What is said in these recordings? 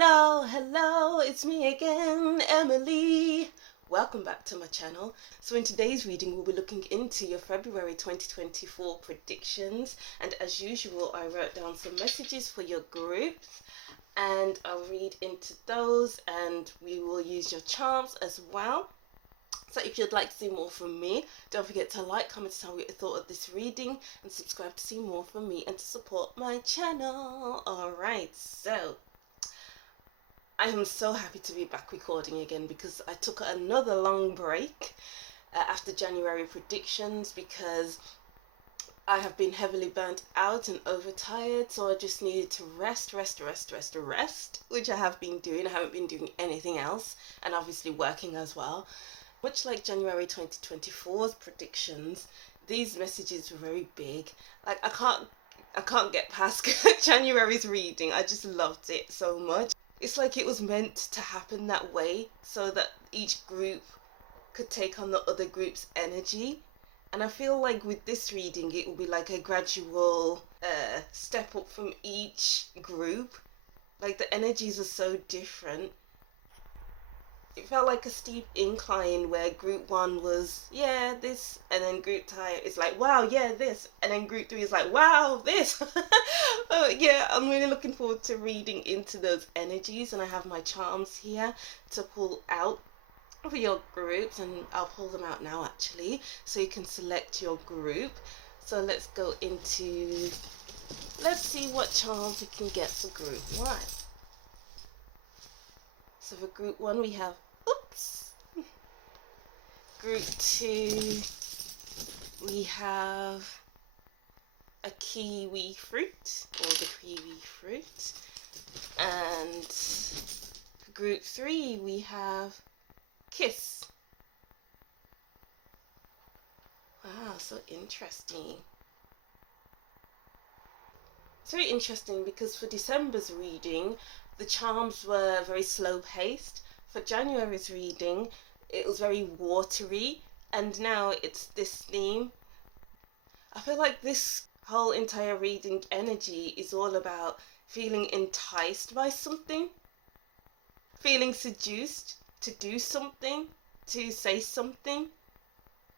Hello, it's me again, Emily. Welcome back to my channel. So in today's reading, we'll be looking into your February 2024 predictions. And as usual, I wrote down some messages for your groups and I'll read into those and we will use your charms as well. So if you'd like to see more from me, don't forget to like, comment, tell me what you thought of this reading and subscribe to see more from me and to support my channel. Alright, so I am so happy to be back recording again because I took another long break after January predictions because I have been heavily burnt out and overtired, so I just needed to rest, which I have been doing. I haven't been doing anything else, and obviously working as well. Much like January 2024's predictions, these messages were very big. Like I can't get past January's reading. I just loved it so much. It's like it was meant to happen that way so that each group could take on the other group's energy. And I feel like with this reading, it will be like a gradual step up from each group. Like the energies are so different. It felt like a steep incline where group 1 was, yeah, this, and then group 2 is like, wow, yeah, this, and then group 3 is like, wow, this. Yeah, I'm really looking forward to reading into those energies, and I have my charms here to pull out for your groups, and I'll pull them out now actually, so you can select your group. So let's go into, let's see what charms we can get for group 1. So for group 1 we have, oops, group 2 we have a kiwi fruit, or the kiwi fruit, and for group 3 we have kiss. Wow, so interesting. It's very interesting because for December's reading, the charms were very slow paced. For January's reading, it was very watery, and now it's this theme. I feel like this whole entire reading energy is all about feeling enticed by something, feeling seduced to do something, to say something,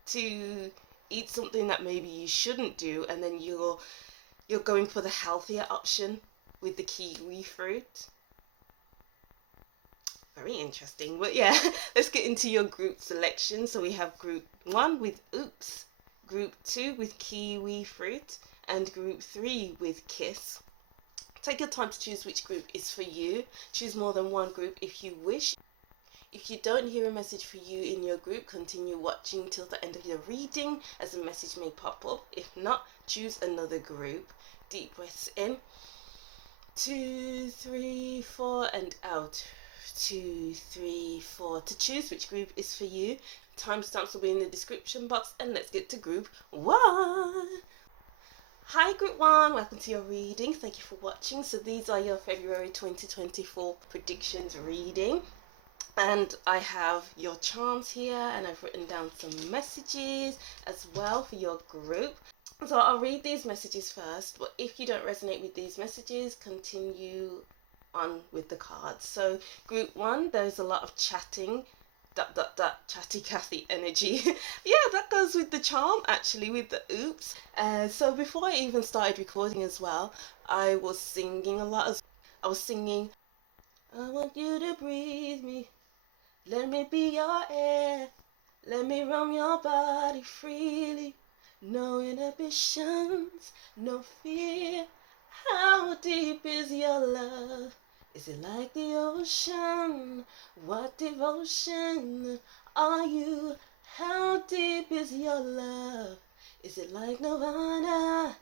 to eat something that maybe you shouldn't do, and then you're going for the healthier option with the kiwi fruit. Very interesting. But yeah, let's get into your group selection. So we have group 1 with oops, group 2 with kiwi fruit, and group 3 with kiss. Take your time to choose which group is for you. Choose more than one group if you wish. If you don't hear a message for you in your group, continue watching till the end of your reading as a message may pop up. If not, choose another group. Deep breaths in. 2, 3, 4 and out. 2, 3, 4. To choose which group is for you, timestamps will be in the description box, and let's get to group 1. Hi group 1, welcome to your reading. Thank you for watching. So these are your February 2024 predictions reading. And I have your charms here, and I've written down some messages as well for your group. So I'll read these messages first, but if you don't resonate with these messages, continue on with the cards. So group 1, there's a lot of chatting, chatty Cathy energy. Yeah, that goes with the charm actually, with the oops. So before I even started recording as well, I was singing a lot. I was singing, I want you to breathe me. Let me be your air, let me roam your body freely. No inhibitions, no fear. How deep is your love? Is it like the ocean? What devotion are you? How deep is your love? Is it like Nirvana?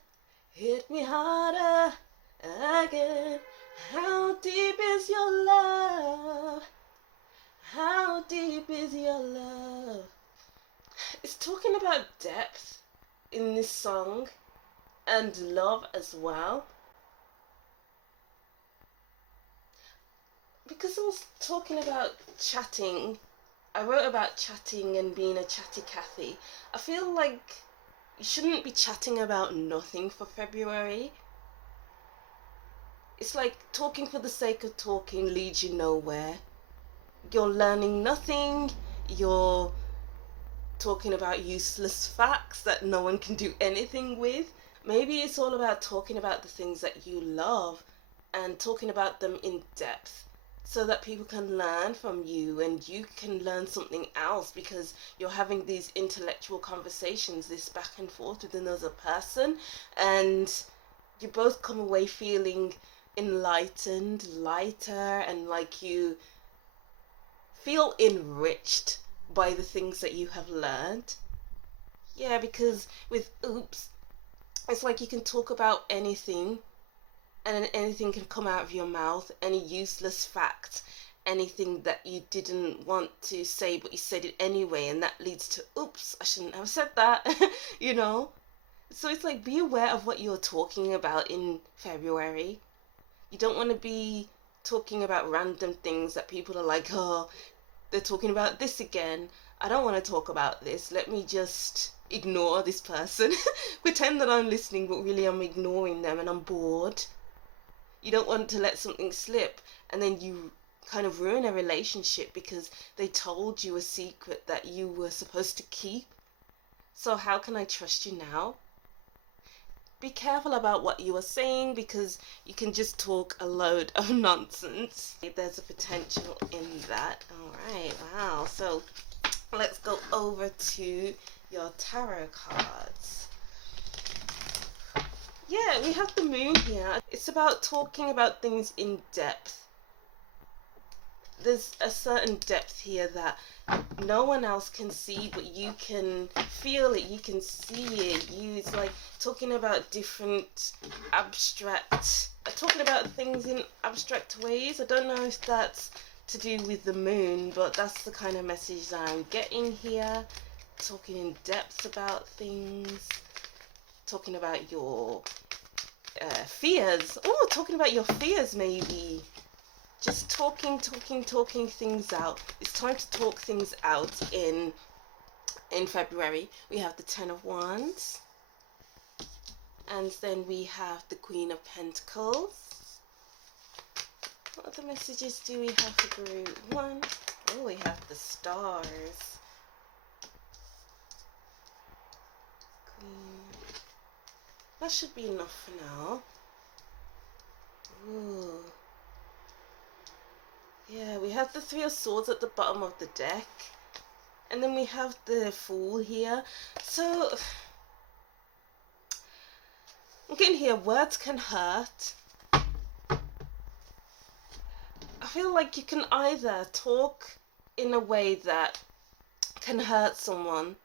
Hit me harder again. How deep is your love? How deep is your love? It's talking about depth in this song and love as well. Because I was talking about chatting, I wrote about chatting and being a chatty Cathy. I feel like you shouldn't be chatting about nothing for February. It's like talking for the sake of talking leads you nowhere. You're learning nothing. You're talking about useless facts that no one can do anything with. Maybe it's all about talking about the things that you love and talking about them in depth so that people can learn from you and you can learn something else, because you're having these intellectual conversations, this back and forth with another person, and you both come away feeling enlightened, lighter, and like you feel enriched by the things that you have learned. Yeah, because with oops, it's like you can talk about anything and then anything can come out of your mouth, any useless fact, anything that you didn't want to say but you said it anyway, and that leads to oops, I shouldn't have said that. you know? So it's like, be aware of what you're talking about in February. You don't want to be talking about random things that people are like, oh, they're talking about this again. I don't want to talk about this. Let me just ignore this person. Pretend that I'm listening, but really I'm ignoring them and I'm bored. You don't want to let something slip and then you kind of ruin a relationship because they told you a secret that you were supposed to keep. So how can I trust you now? Be careful about what you are saying, because you can just talk a load of nonsense. There's a potential in that. Alright, wow. So let's go over to your tarot cards. Yeah, we have the moon here. It's about talking about things in depth. There's a certain depth here that no one else can see, but you can feel it, you can see it. It's like talking about different abstract, talking about things in abstract ways. I don't know if that's to do with the moon, but that's the kind of message that I'm getting here. Talking in depth about things, talking about your fears. Oh, talking about your fears maybe. Just talking things out. It's time to talk things out in February. We have the Ten of Wands. And then we have the Queen of Pentacles. What other messages do we have for group one? Oh, we have the Stars. Queen. That should be enough for now. Ooh. Yeah, we have the Three of Swords at the bottom of the deck. And then we have the Fool here. So, I'm getting here, words can hurt. I feel like you can either talk in a way that can hurt someone,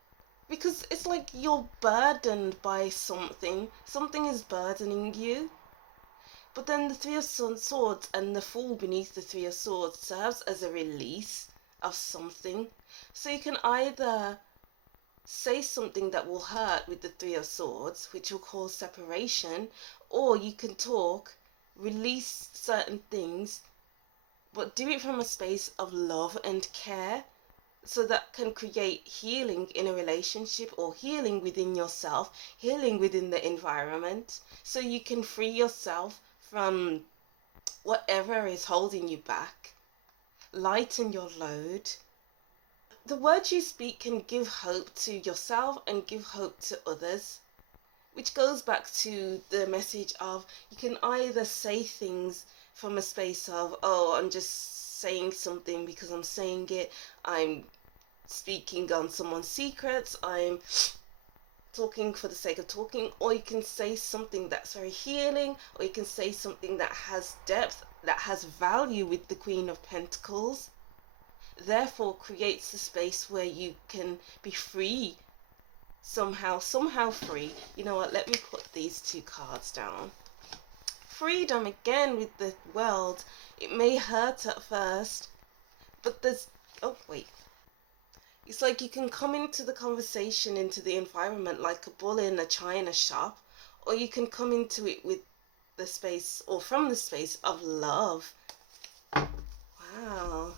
because it's like you're burdened by something. Something is burdening you. But then the Three of Swords and the Fool beneath the Three of Swords serves as a release of something. So you can either say something that will hurt with the Three of Swords, which will cause separation, or you can talk, release certain things, but do it from a space of love and care, so that can create healing in a relationship, or healing within yourself, healing within the environment, so you can free yourself from whatever is holding you back. Lighten your load. The words you speak can give hope to yourself and give hope to others, which goes back to the message of, you can either say things from a space of, oh, I'm just saying something because I'm saying it, I'm speaking on someone's secrets, I'm talking for the sake of talking, or you can say something that's very healing, or you can say something that has depth, that has value with the Queen of Pentacles, therefore creates a space where you can be free, somehow free. You know what, let me put these two cards down. Freedom, again, with the World. It may hurt at first, but there's, oh wait, it's like you can come into the conversation, into the environment like a bull in a china shop, or you can come into it with the space, or from the space of love. Wow.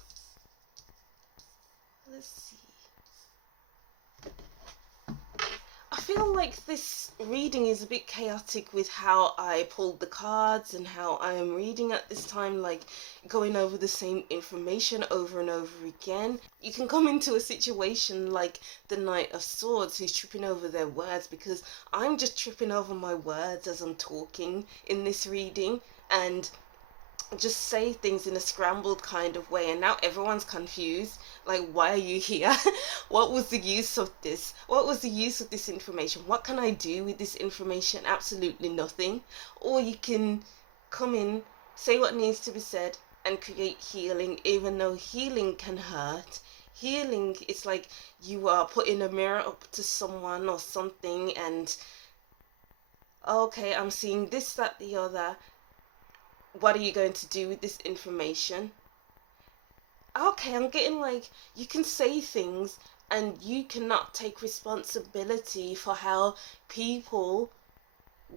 Let's see. I feel like this reading is a bit chaotic with how I pulled the cards and how I am reading at this time, like going over the same information over and over again. You can come into a situation like the Knight of Swords who's tripping over their words, because I'm just tripping over my words as I'm talking in this reading and just say things in a scrambled kind of way, and now everyone's confused, like, why are you here? What was the use of this? What was the use of this information? What can I do with this information? Absolutely nothing. Or you can come in, say what needs to be said, and create healing, even though healing can hurt. Healing is like you are putting a mirror up to someone or something, and okay, I'm seeing this, that, the other. What are you going to do with this information? Okay, I'm getting like, you can say things and you cannot take responsibility for how people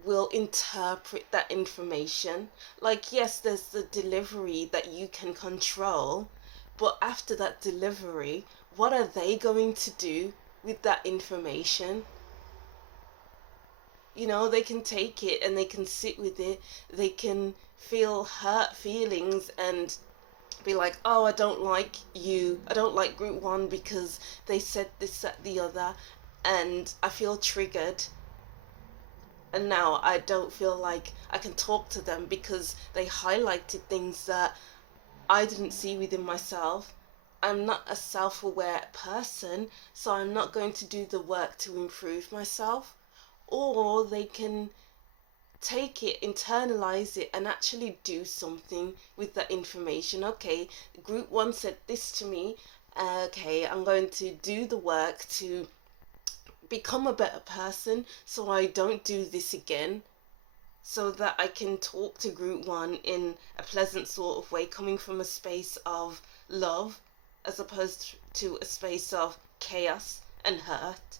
will interpret that information. Like, yes, there's the delivery that you can control, but after that delivery, what are they going to do with that information? You know, they can take it and they can sit with it, they can feel hurt feelings and be like, oh, I don't like you, I don't like group one because they said this, that, the other, and I feel triggered, and now I don't feel like I can talk to them because they highlighted things that I didn't see within myself. I'm not a self-aware person, so I'm not going to do the work to improve myself. Or they can take it, internalize it, and actually do something with that information. Okay, group one said this to me. Okay, I'm going to do the work to become a better person so I don't do this again, so that I can talk to group one in a pleasant sort of way, coming from a space of love as opposed to a space of chaos and hurt.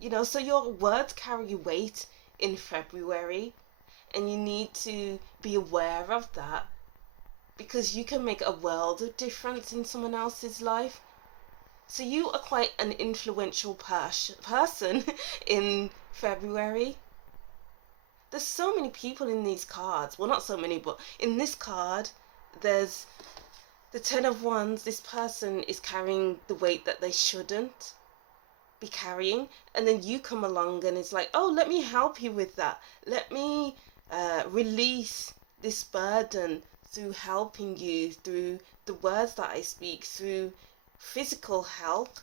You know, so your words carry weight in February, and you need to be aware of that, because you can make a world of difference in someone else's life. So you are quite an influential person in February. There's so many people in these cards. Well, not so many, but in this card, there's the Ten of Wands. This person is carrying the weight that they shouldn't be carrying, and then you come along and it's like, oh, let me help you with that. Let me release this burden through helping you, through the words that I speak, through physical help.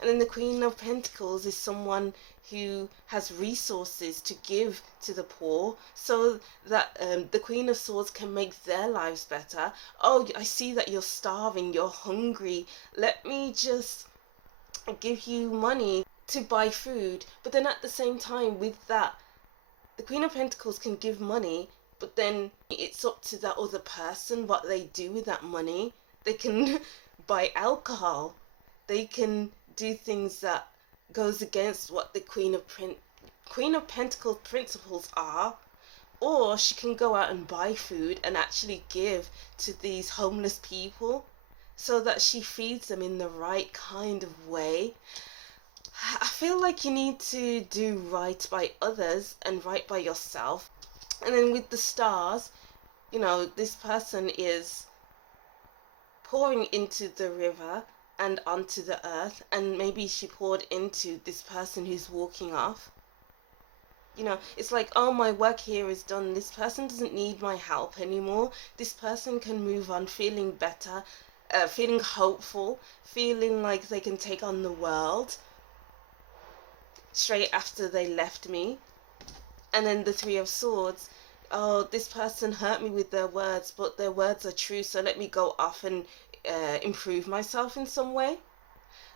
And then the Queen of Pentacles is someone who has resources to give to the poor, so that the Queen of Swords can make their lives better. Oh, I see that you're starving, you're hungry. Let me just give you money to buy food. But then at the same time, with that, the Queen of Pentacles can give money, but then it's up to that other person what they do with that money. They can buy alcohol, they can do things that goes against what the Queen of Pentacles principles are, or she can go out and buy food and actually give to these homeless people so that she feeds them in the right kind of way. I feel like you need to do right by others and right by yourself. And then with the stars, you know, this person is pouring into the river and onto the earth, and maybe she poured into this person who's walking off. You know, it's like, oh, my work here is done. This person doesn't need my help anymore. This person can move on feeling better, feeling hopeful, feeling like they can take on the world straight after they left me. And then the Three of Swords, oh, this person hurt me with their words, but their words are true, so let me go off and improve myself in some way.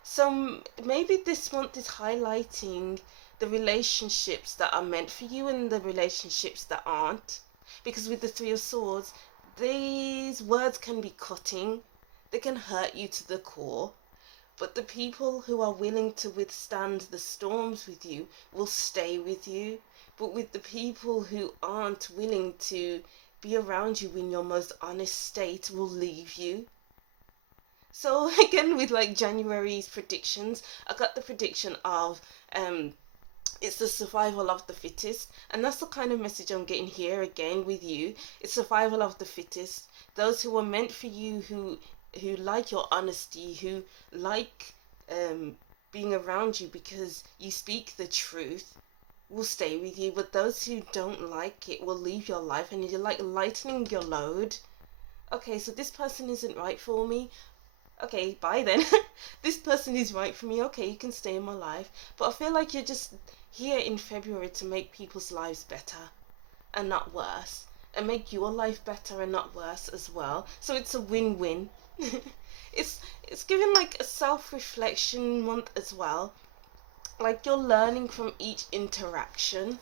So maybe this month is highlighting the relationships that are meant for you and the relationships that aren't. Because with the Three of Swords, these words can be cutting, they can hurt you to the core. But the people who are willing to withstand the storms with you will stay with you. But with the people who aren't willing to be around you in your most honest state will leave you. So again, with like January's predictions, I got the prediction of It's the survival of the fittest, and that's the kind of message I'm getting here again with you. It's survival of the fittest. Those who are meant for you, who like your honesty, who like being around you because you speak the truth, will stay with you. But those who don't like it will leave your life, and you're like lightening your load. Okay, so this person isn't right for me. Okay, bye then. This person is right for me. Okay, you can stay in my life. But I feel like you're just here in February to make people's lives better and not worse. And make your life better and not worse as well. So it's a win-win. It's given like a self-reflection month as well. Like you're learning from each interaction.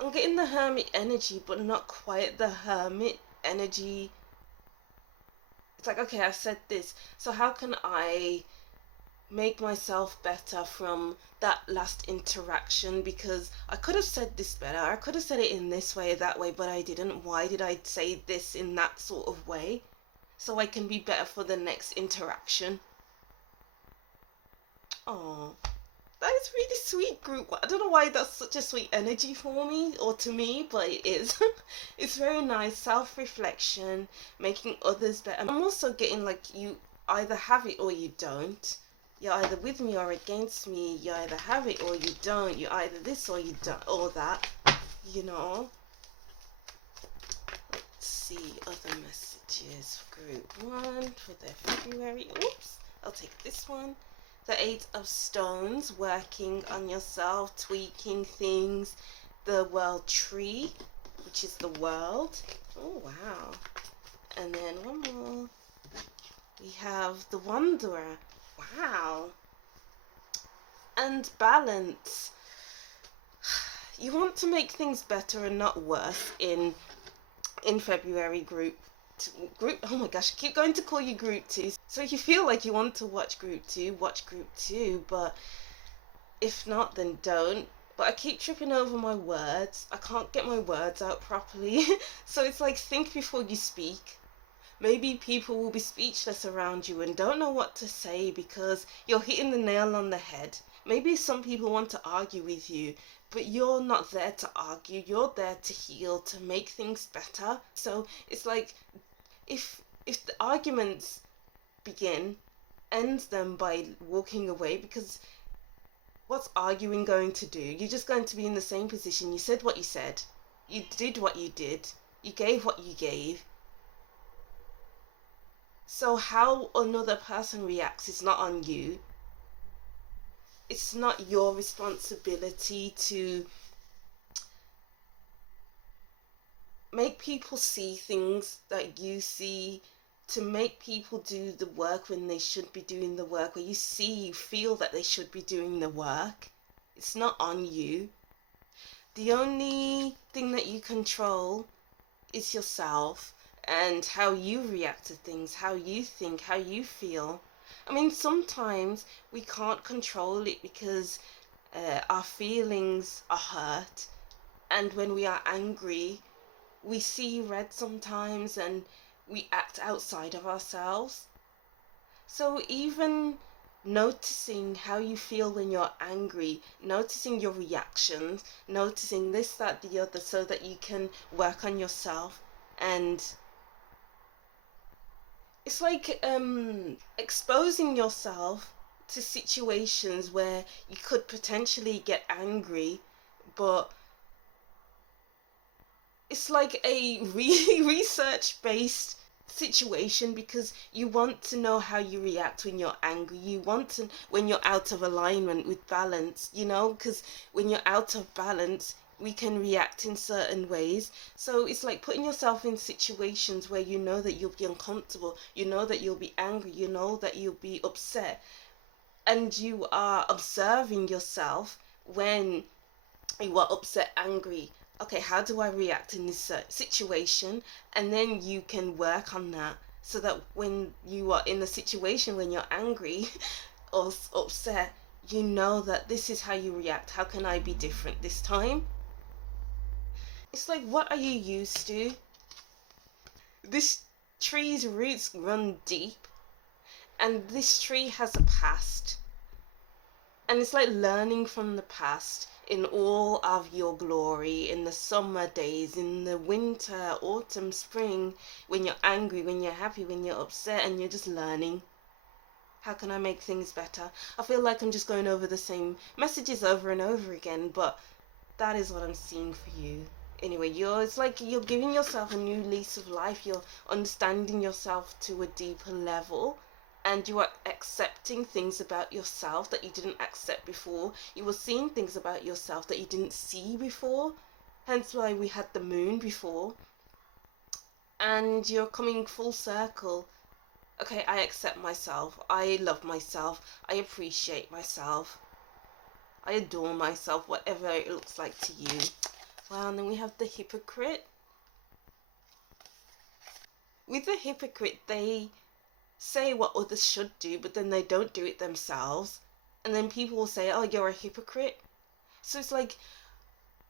I'm getting the hermit energy, but not quite the hermit energy. It's like, okay, I said this, so how can I make myself better from that last interaction? Because I could have said this better, I could have said it in this way, that way, but I didn't. Why did I say this in that sort of way? So I can be better for the next interaction. Oh, that is really sweet, group. I don't know why that's such a sweet energy for me or to me, but it is. It's very nice. Self-reflection, making others better. I'm also getting like you either have it or you don't. You're either with me or against me. You either have it or you don't. You're either this or you don't, or that. You know. Let's see other messages. Group 1 for their February. Oops. I'll take this one. The 8 of Stones, working on yourself, tweaking things. The World Tree, which is the world. Oh, wow. And then one more. We have the Wanderer. Wow. And Balance. You want to make things better and not worse in February, group. Oh my gosh, I keep going to call you group 2. So if you feel like you want to watch group 2, watch group 2, but if not, then don't. But I keep tripping over my words. I can't get my words out properly. So it's like, think before you speak. Maybe people will be speechless around you and don't know what to say because you're hitting the nail on the head. Maybe some people want to argue with you, but you're not there to argue. You're there to heal, to make things better. So it's like, if the arguments begin, end them by walking away, because what's arguing going to do? You're just going to be in the same position. You said what you said. You did what you did. You gave what you gave. So how another person reacts is not on you. It's not your responsibility to make people see things that you see, to make people do the work when they should be doing the work, where you feel that they should be doing the work. It's not on you. The only thing that you control is yourself and how you react to things, how you think, how you feel. I mean, sometimes we can't control it because our feelings are hurt, and when we are angry, we see red sometimes and we act outside of ourselves. So even noticing how you feel when you're angry, noticing your reactions, noticing this, that, the other, so that you can work on yourself. And it's like exposing yourself to situations where you could potentially get angry, but it's like a research-based situation, because you want to know how you react when you're angry. You want to, when you're out of alignment with balance, you know, because when you're out of balance, we can react in certain ways. So it's like putting yourself in situations where you know that you'll be uncomfortable, you know that you'll be angry, you know that you'll be upset, and you are observing yourself when you are upset, angry. Okay, how do I react in this situation? And then you can work on that, so that when you are in a situation when you're angry or upset, you know that this is how you react. How can I be different this time? It's like, what are you used to? This tree's roots run deep, and this tree has a past. And it's like learning from the past in all of your glory, in the summer days, in the winter, autumn, spring, when you're angry, when you're happy, when you're upset, and you're just learning. How can I make things better? I feel like I'm just going over the same messages over and over again, but that is what I'm seeing for you. Anyway, it's like you're giving yourself a new lease of life. You're understanding yourself to a deeper level, and you are accepting things about yourself that you didn't accept before. You were seeing things about yourself that you didn't see before. Hence why we had the moon before. And you're coming full circle. Okay, I accept myself. I love myself. I appreciate myself. I adore myself, whatever it looks like to you. Wow, and then we have the hypocrite. With the hypocrite, they say what others should do, but then they don't do it themselves. And then people will say, oh, you're a hypocrite. So it's like,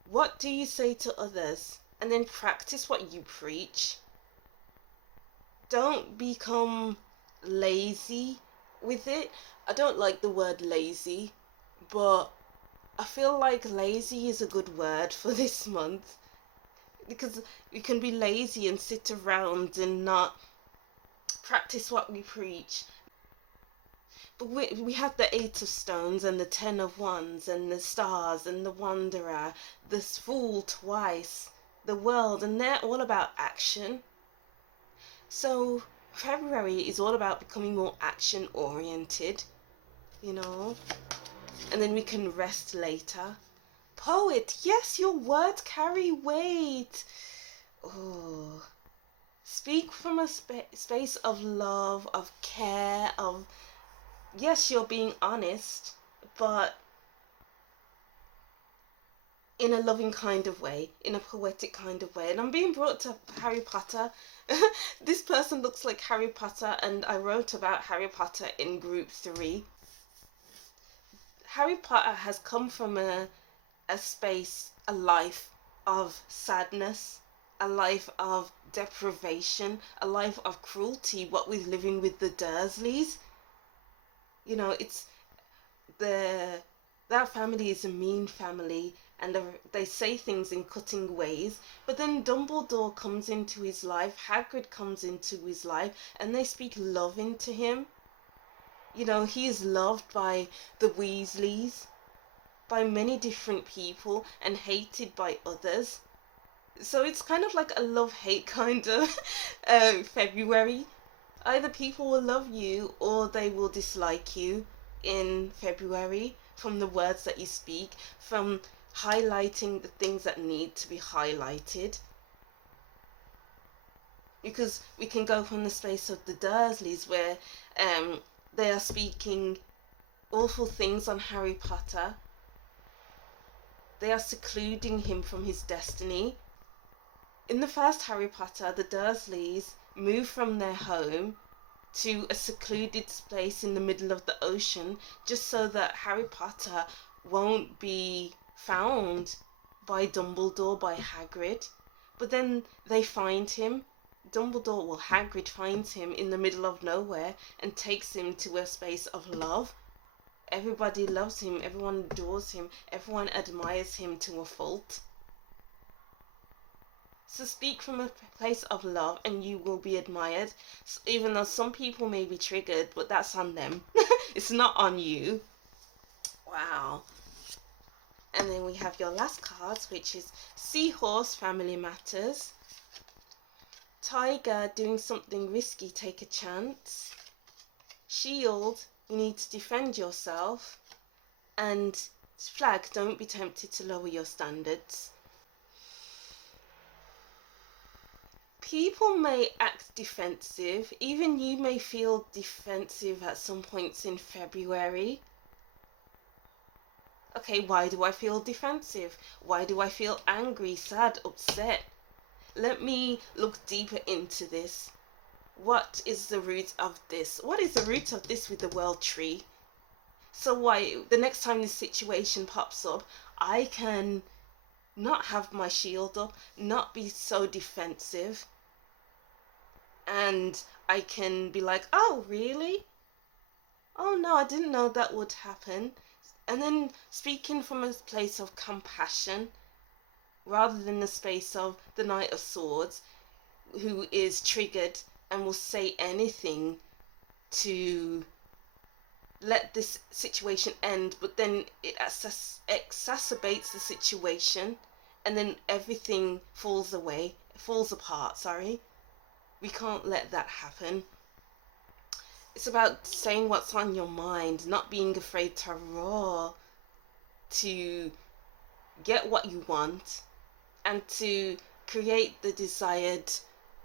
what do you say to others? And then practice what you preach. Don't become lazy with it. I don't like the word lazy, but I feel like lazy is a good word for this month, because we can be lazy and sit around and not practice what we preach. But we have the 8 of Stones and the 10 of Wands and the Stars and the Wanderer, the Fool twice, the World, and they're all about action. So February is all about becoming more action oriented, you know, and then we can rest later. Poet, yes, your words carry weight. Oh, speak from a space of love, of care, of, yes, you're being honest, but in a loving kind of way, in a poetic kind of way. And I'm being brought to Harry Potter. This person looks like Harry Potter, and I wrote about Harry Potter in group 3. Harry Potter has come from a space, a life of sadness, a life of deprivation, a life of cruelty, what with living with the Dursleys. You know, it's that family is a mean family, and they say things in cutting ways, but then Dumbledore comes into his life, Hagrid comes into his life, and they speak love into him. You know, he is loved by the Weasleys, by many different people, and hated by others. So it's kind of like a love-hate kind of February. Either people will love you or they will dislike you in February, from the words that you speak, from highlighting the things that need to be highlighted. Because we can go from the space of the Dursleys, where they are speaking awful things on Harry Potter. They are secluding him from his destiny. In the first Harry Potter, the Dursleys move from their home to a secluded place in the middle of the ocean, just so that Harry Potter won't be found by Dumbledore, by Hagrid. But then they find him. Hagrid finds him in the middle of nowhere and takes him to a space of love. Everybody loves him, everyone adores him, everyone admires him to a fault. So speak from a place of love and you will be admired, even though some people may be triggered, but that's on them. It's not on you. Wow. And then we have your last cards, which is Seahorse, Family Matters. Tiger, doing something risky, take a chance. Shield, you need to defend yourself. And Flag, don't be tempted to lower your standards. People may act defensive. Even you may feel defensive at some points in February. Okay, why do I feel defensive? Why do I feel angry, sad, upset? Let me look deeper into this. What is the root of this? What is the root of this with the World Tree? So why, the next time this situation pops up, I can not have my shield up, not be so defensive, and I can be like, oh, really? Oh no, I didn't know that would happen. And then speaking from a place of compassion rather than the space of the Knight of Swords, who is triggered and will say anything to let this situation end, but then it exacerbates the situation, and then everything falls apart, sorry. We can't let that happen. It's about saying what's on your mind, not being afraid to roar, to get what you want, and to create the desired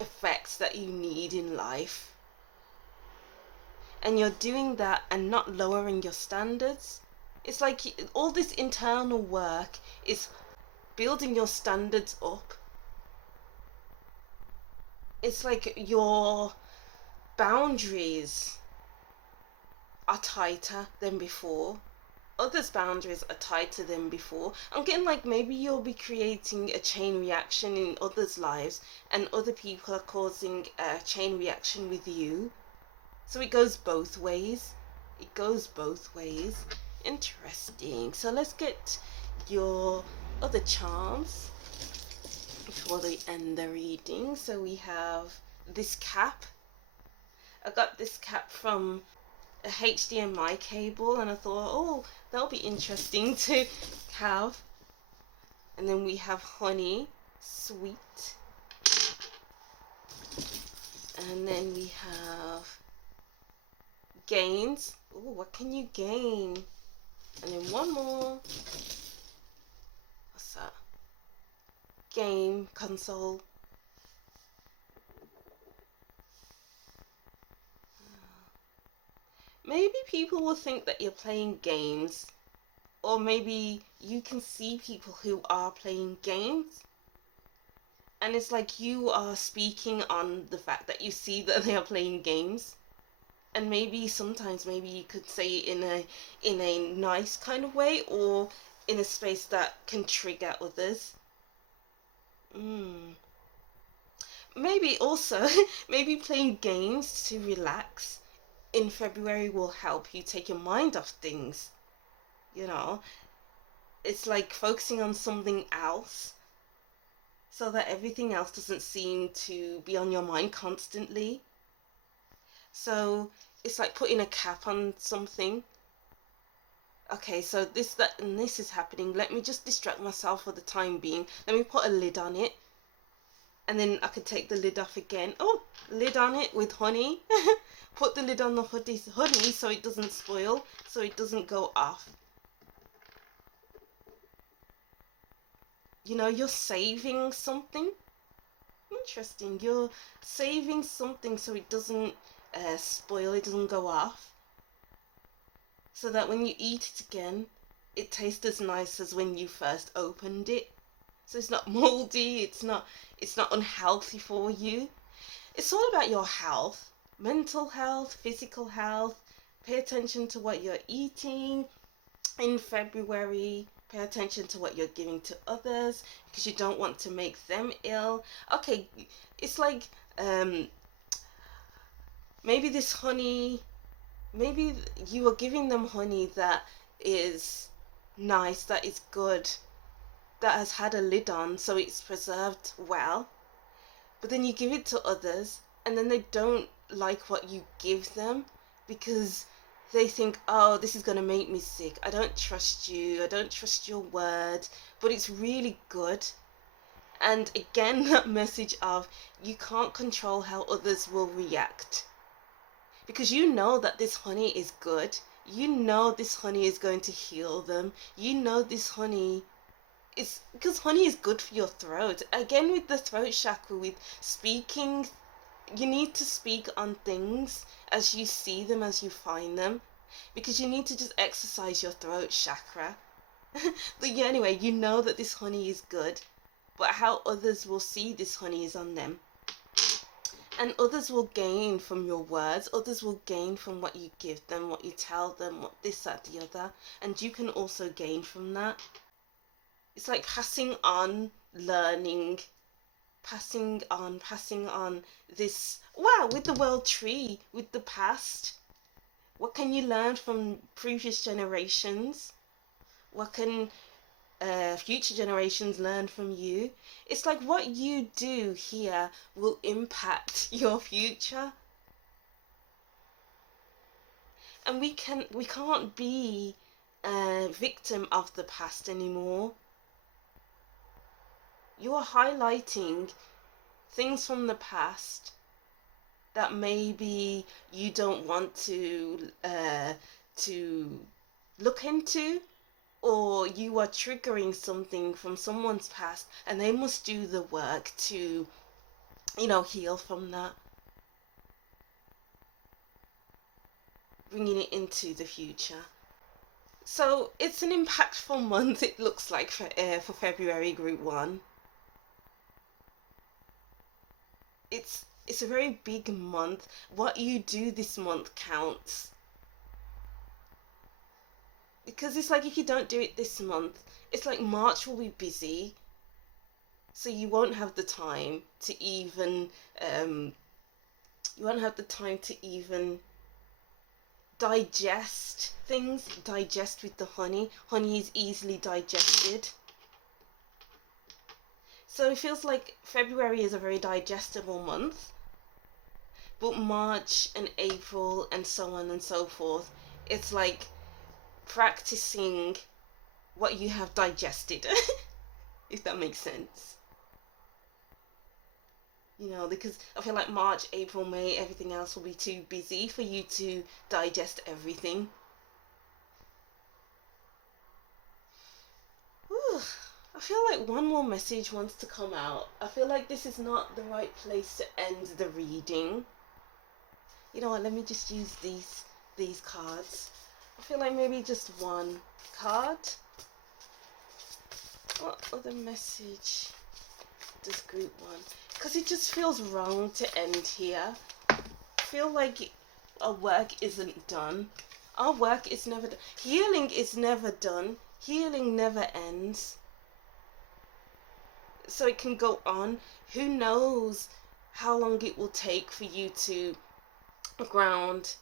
effects that you need in life. And you're doing that and not lowering your standards. It's like all this internal work is building your standards up. It's like your boundaries are tighter than before. Others' boundaries are tighter than before. I'm getting like maybe you'll be creating a chain reaction in others' lives, and other people are causing a chain reaction with you. So it goes both ways. It goes both ways. Interesting. So let's get your other charms before we end the reading. So we have this cap. I got this cap from a HDMI cable, and I thought, oh, that'll be interesting to have. And then we have honey, sweet. And then we have gains. Oh, what can you gain? And then one more. What's that? Game console. Maybe people will think that you're playing games, or maybe you can see people who are playing games, and it's like you are speaking on the fact that you see that they are playing games. And maybe sometimes maybe you could say it in a nice kind of way, or in a space that can trigger others. Maybe also maybe playing games to relax in February will help you take your mind off things. You know, it's like focusing on something else so that everything else doesn't seem to be on your mind constantly. So it's like putting a cap on something. Okay, so this, that, and this is happening. Let me just distract myself for the time being. Let me put a lid on it. And then I could take the lid off again. Oh, lid on it with honey. Put the lid on the honey so it doesn't spoil, so it doesn't go off. You know, you're saving something. Interesting. You're saving something so it doesn't spoil, it doesn't go off. So that when you eat it again, it tastes as nice as when you first opened it. So it's not moldy, it's not unhealthy for you. It's all about your health, mental health, physical health. Pay attention to what you're eating in February. Pay attention to what you're giving to others, because you don't want to make them ill. Okay, it's like maybe this honey, maybe you are giving them honey that is nice, that is good, that has had a lid on, so it's preserved well. But then you give it to others, and then they don't like what you give them, because they think, oh, this is going to make me sick. I don't trust you. I don't trust your word. But it's really good. And again, that message of you can't control how others will react. Because you know that this honey is good. You know this honey is going to heal them. You know this honey is, because honey is good for your throat. Again, with the throat chakra, with speaking, you need to speak on things as you see them, as you find them, because you need to just exercise your throat chakra. But yeah, anyway, you know that this honey is good, but how others will see this honey is on them. And others will gain from your words. Others will gain from what you give them, what you tell them, what this, that, the other. And you can also gain from that. It's like passing on learning, passing on this, wow, with the world tree, with the past. What can you learn from previous generations? What can future generations learn from you? It's like what you do here will impact your future. And we can't be a victim of the past anymore. You are highlighting things from the past that maybe you don't want to look into, or you are triggering something from someone's past and they must do the work to, heal from that, bringing it into the future. So it's an impactful month, it looks like, for February Group 1. It's a very big month. What you do this month counts. Because it's like if you don't do it this month, it's like March will be busy. So you won't have the time to even digest things. Digest with the honey. Honey is easily digested. So it feels like February is a very digestible month. But March and April and so on and so forth, it's like practicing what you have digested, if that makes sense. Because I feel like March, April, May, everything else will be too busy for you to digest everything. Whew. I feel like one more message wants to come out. I feel like this is not the right place to end the reading. You know what, let me just use these cards. I feel like maybe just one card. What other message does Group 1? Because it just feels wrong to end here. I feel like our work isn't done. Our work is never done. Healing is never done. Healing never ends. So it can go on. Who knows how long it will take for you to ground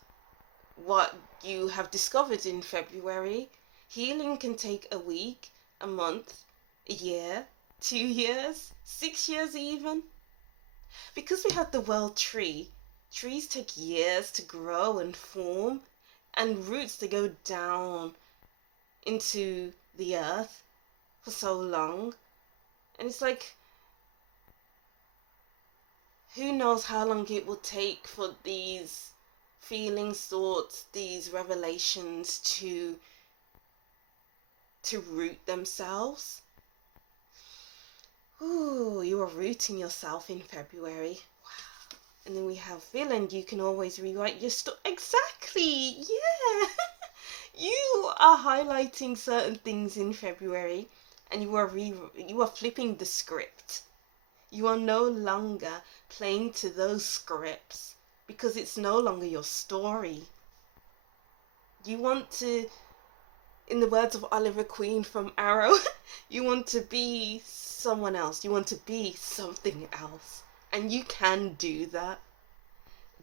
what you have discovered in February. Healing can take a week, a month, a year, 2 years, 6 years even. Because we have the world tree, trees take years to grow and form, and roots to go down into the earth for so long. And it's like, who knows how long it will take for these feelings, thoughts, these revelations to root themselves. Ooh, you are rooting yourself in February. Wow. And then we have feeling you can always rewrite your story. Exactly, yeah. You are highlighting certain things in February, and you are flipping the script. You are no longer playing to those scripts because it's no longer your story. You want to, in the words of Oliver Queen from Arrow, you want to be someone else. You want to be something else. And you can do that.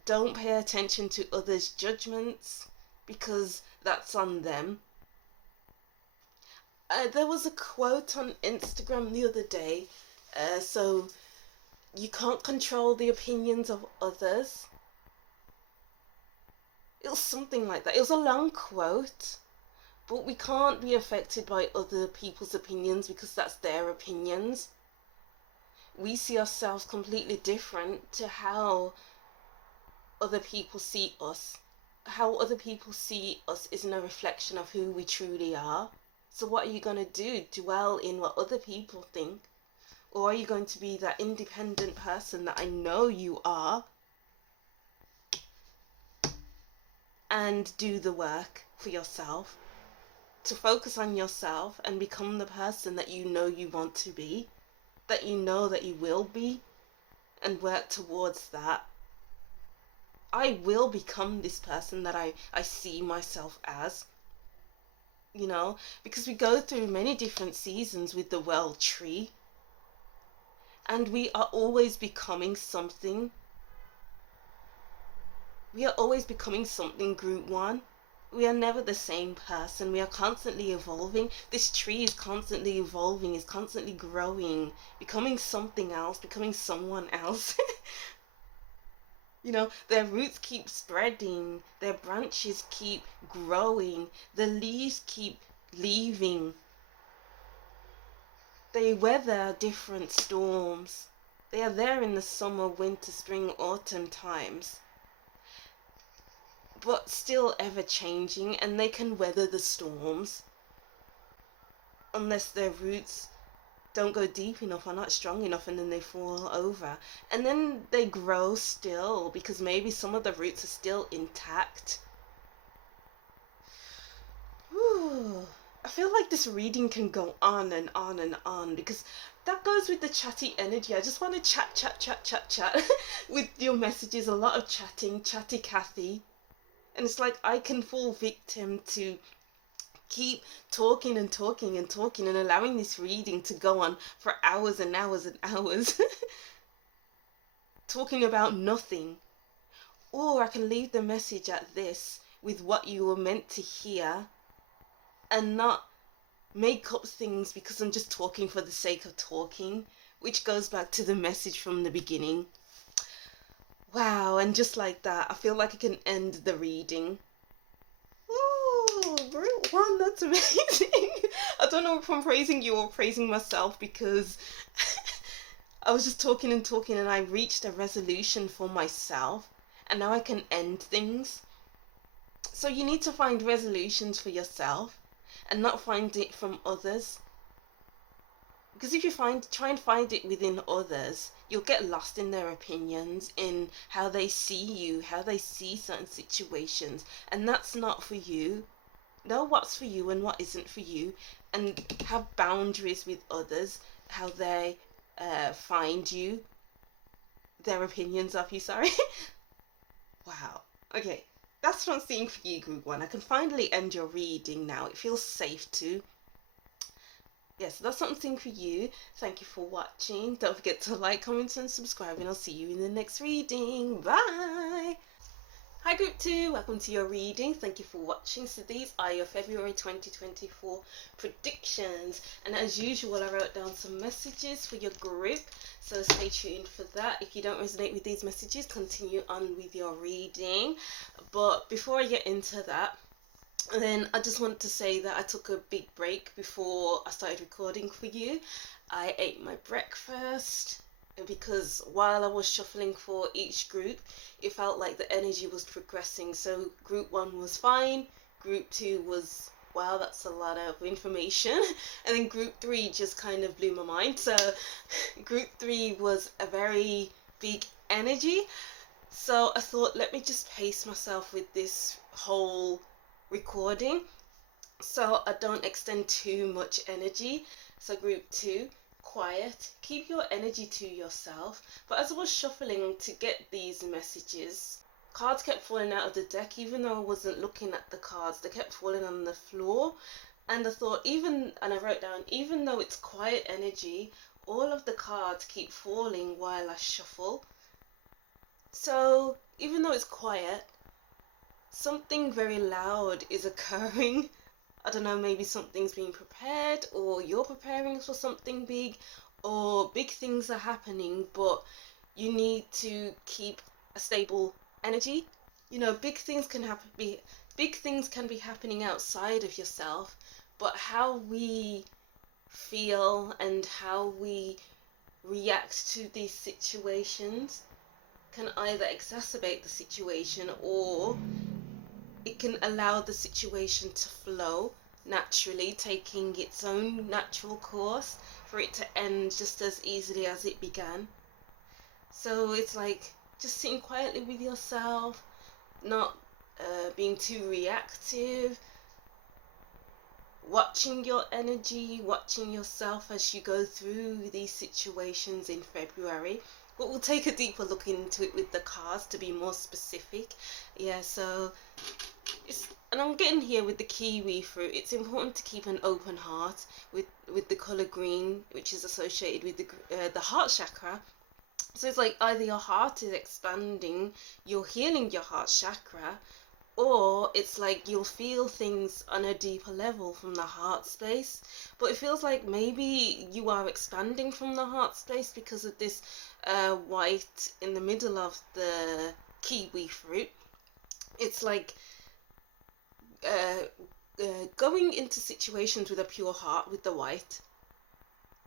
Don't pay attention to others' judgments because that's on them. There was a quote on Instagram the other day. So you can't control the opinions of others. It was something like that. It was a long quote. But we can't be affected by other people's opinions because that's their opinions. We see ourselves completely different to how other people see us. How other people see us isn't a reflection of who we truly are. So what are you going to do? Dwell in what other people think? Or are you going to be that independent person that I know you are and do the work for yourself? To focus on yourself and become the person that you know you want to be, that you know that you will be, and work towards that. I will become this person that I see myself as, because we go through many different seasons with the world tree, and we are always becoming something. We are always becoming something, Group 1. we are never the same person. We are constantly evolving. This tree is constantly evolving, is constantly growing, becoming something else, becoming someone else. You know, their roots keep spreading, their branches keep growing, the leaves keep leaving. They weather different storms. They are there in the summer, winter, spring, autumn times, but still ever changing, and they can weather the storms unless their roots don't go deep enough or not strong enough, and then they fall over. And then they grow still because maybe some of the roots are still intact. Whew. I feel like this reading can go on and on and on because that goes with the chatty energy. I just want to chat with your messages. A lot of chatting, chatty Cathy. And it's like I can fall victim to keep talking and talking and talking and allowing this reading to go on for hours and hours and hours. Talking about nothing. Or I can leave the message at this with what you were meant to hear and not make up things because I'm just talking for the sake of talking, which goes back to the message from the beginning. Wow, and just like that, I feel like I can end the reading. Ooh, Route 1, that's amazing. I don't know if I'm praising you or praising myself because I was just talking and I reached a resolution for myself and now I can end things. So you need to find resolutions for yourself and not find it from others. Because if you try and find it within others, you'll get lost in their opinions, in how they see you, how they see certain situations, and that's not for you. Know what's for you and what isn't for you, and have boundaries with others, how they find you, their opinions of you, sorry. Wow. Okay, that's what I'm seeing for you, Group 1. I can finally end your reading now. It feels safe to. Yes, that's something for you. Thank you for watching. Don't forget to like, comment, and subscribe, and I'll see you in the next reading. Bye! Hi Group 2, welcome to your reading. Thank you for watching. So these are your February 2024 predictions. And as usual, I wrote down some messages for your group. So stay tuned for that. If you don't resonate with these messages, continue on with your reading. But before I get into that, then I just want to say that I took a big break before I started recording for you. I ate my breakfast because while I was shuffling for each group, it felt like the energy was progressing. So Group 1 was fine, Group 2 was, wow, that's a lot of information, and then Group 3 just kind of blew my mind. So Group 3 was a very big energy. So I thought, let me just pace myself with this whole recording so I don't extend too much energy. So Group 2, quiet, keep your energy to yourself. But as I was shuffling to get these messages, cards kept falling out of the deck. Even though I wasn't looking at the cards, they kept falling on the floor. And I thought, and I wrote down, even though it's quiet energy, all of the cards keep falling while I shuffle. So even though it's quiet, something very loud is occurring. I don't know, maybe something's being prepared, or you're preparing for something big, or big things are happening, but you need to keep a stable energy. You know, big things can be happening outside of yourself, but how we feel and how we react to these situations can either exacerbate the situation or it can allow the situation to flow naturally, taking its own natural course for it to end just as easily as it began. So it's like just sitting quietly with yourself, not being too reactive, watching your energy, watching yourself as you go through these situations in February. But we'll take a deeper look into it with the cards to be more specific. Yeah, so and I'm getting here with the kiwi fruit. It's important to keep an open heart with the color green, which is associated with the heart chakra. So it's like either your heart is expanding, you're healing your heart chakra, or it's like you'll feel things on a deeper level from the heart space, but it feels like maybe you are expanding from the heart space because of this white in the middle of the kiwi fruit. It's like going into situations with a pure heart with the white.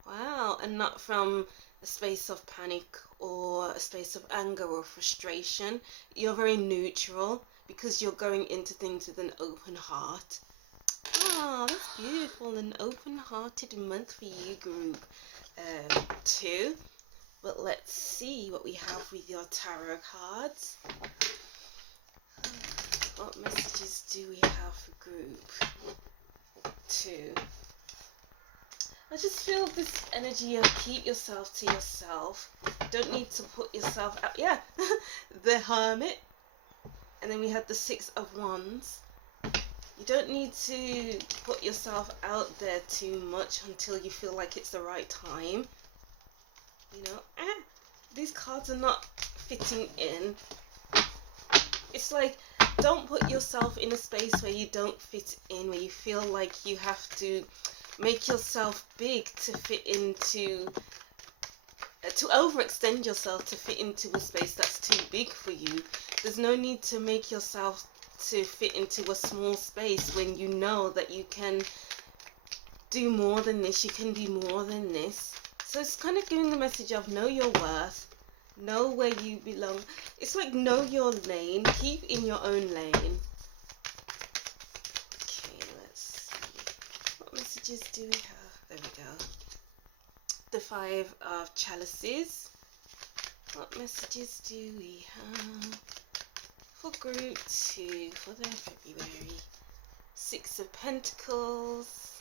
Wow, and not from a space of panic or a space of anger or frustration. You're very neutral because you're going into things with an open heart. Oh, that's beautiful. An open-hearted month for you, group 2. But let's see what we have with your tarot cards. What messages do we have for group 2? I just feel this energy of keep yourself to yourself. Don't need to put yourself out. Yeah, the Hermit. And then we had the 6 of Wands. You don't need to put yourself out there too much until you feel like it's the right time. You know, these cards are not fitting in. It's like, don't put yourself in a space where you don't fit in, where you feel like you have to make yourself big to fit into, to overextend yourself to fit into a space that's too big for you. There's no need to make yourself to fit into a small space when you know that you can do more than this, you can be more than this. So it's kind of giving the message of know your worth, know where you belong. It's like know your lane, keep in your own lane. Okay, let's see. What messages do we have? There we go. The 5 of Chalices. What messages do we have for group 2 for their February? 6 of Pentacles.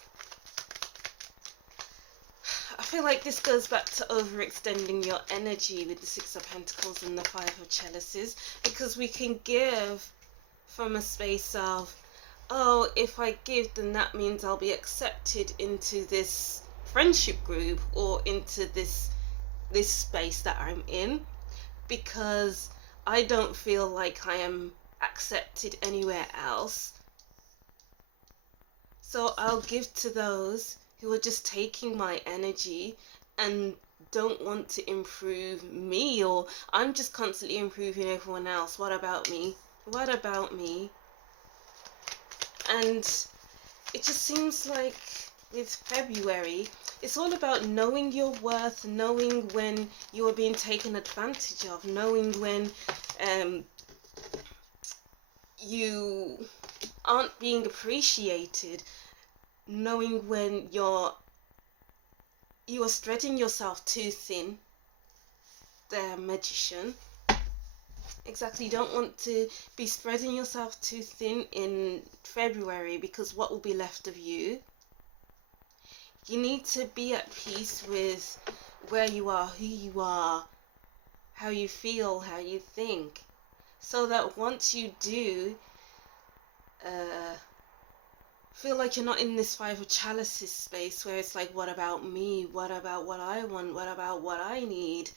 I feel like this goes back to overextending your energy with the 6 of Pentacles and the 5 of Chalices, because we can give from a space of, oh, if I give, then that means I'll be accepted into this friendship group or into this space that I'm in, because I don't feel like I am accepted anywhere else. So I'll give to those who are just taking my energy and don't want to improve me, or I'm just constantly improving everyone else. What about me? What about me? And it just seems like with February, it's all about knowing your worth, knowing when you are being taken advantage of, knowing when you aren't being appreciated, knowing when you are stretching yourself too thin. The Magician. Exactly, you don't want to be spreading yourself too thin in February, because what will be left of you? You need to be at peace with where you are, who you are, how you feel, how you think, so that once you do feel like you're not in this 5 of Chalices space where it's like, what about me? What about what I want? What about what I need?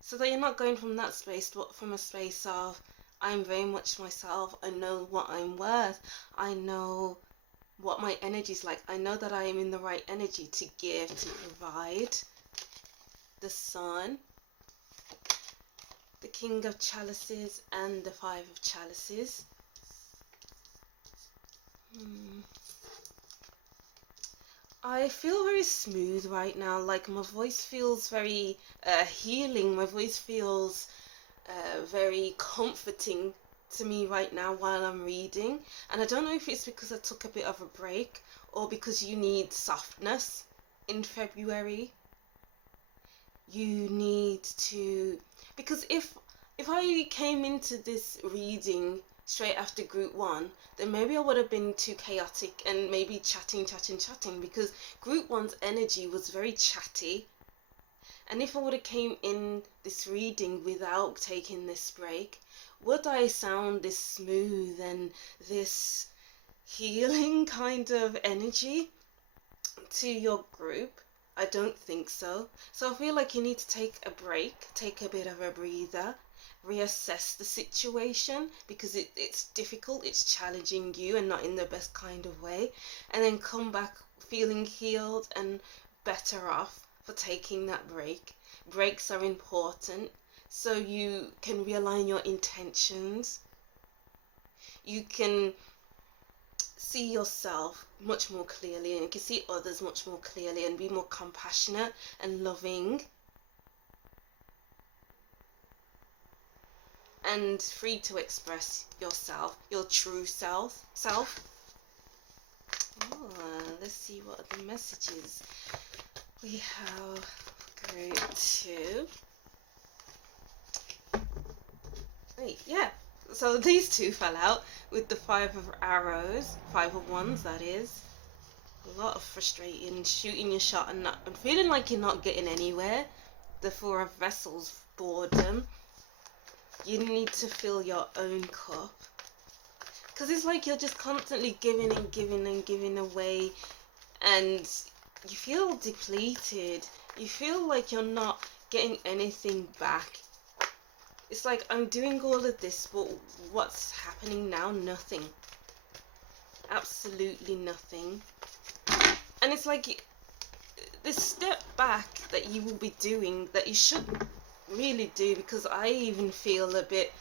So that you're not going from that space, but from a space of, I'm very much myself. I know what I'm worth. I know what my energy is like. I know that I am in the right energy to give, to provide. The Sun, the King of Chalices, and the 5 of Chalices. I feel very smooth right now. Like my voice feels very healing. My voice feels very comforting to me right now while I'm reading. And I don't know if it's because I took a bit of a break or because you need softness in February. You need to, because if I came into this reading straight after group 1, then maybe I would have been too chaotic and maybe chatting, because group 1's energy was very chatty. And if I would have came in this reading without taking this break, would I sound this smooth and this healing kind of energy to your group? I don't think so. So I feel like you need to take a break, take a bit of a breather, reassess the situation because it's difficult, it's challenging you and not in the best kind of way, and then come back feeling healed and better off for taking that break. Breaks are important so you can realign your intentions. You can see yourself much more clearly, and you can see others much more clearly, and be more compassionate and loving and free to express yourself, your true self. Let's see what other messages we have. Group 2. Wait, yeah. So these two fell out with the 5 of arrows, 5 of wands, that is. A lot of frustrating, shooting your shot and feeling like you're not getting anywhere. The 4 of vessels, boredom. You need to fill your own cup. Because it's like you're just constantly giving and giving and giving away, and you feel depleted. You feel like you're not getting anything back. It's like, I'm doing all of this, but what's happening now? Nothing. Absolutely nothing. And it's like this step back that you will be doing, that you should really do, because I even feel a bit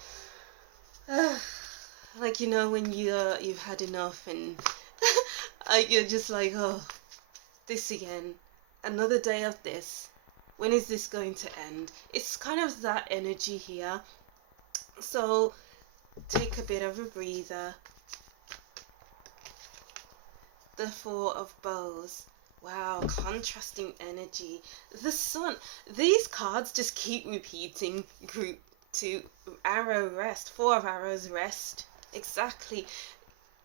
like, you know, when you've had enough and you're just like, oh, this again, another day of this. When is this going to end? It's kind of that energy here. So take a bit of a breather. The 4 of bows. Wow, contrasting energy. The sun. These cards just keep repeating. Group 2. Arrow, rest. 4 of arrows, rest. Exactly.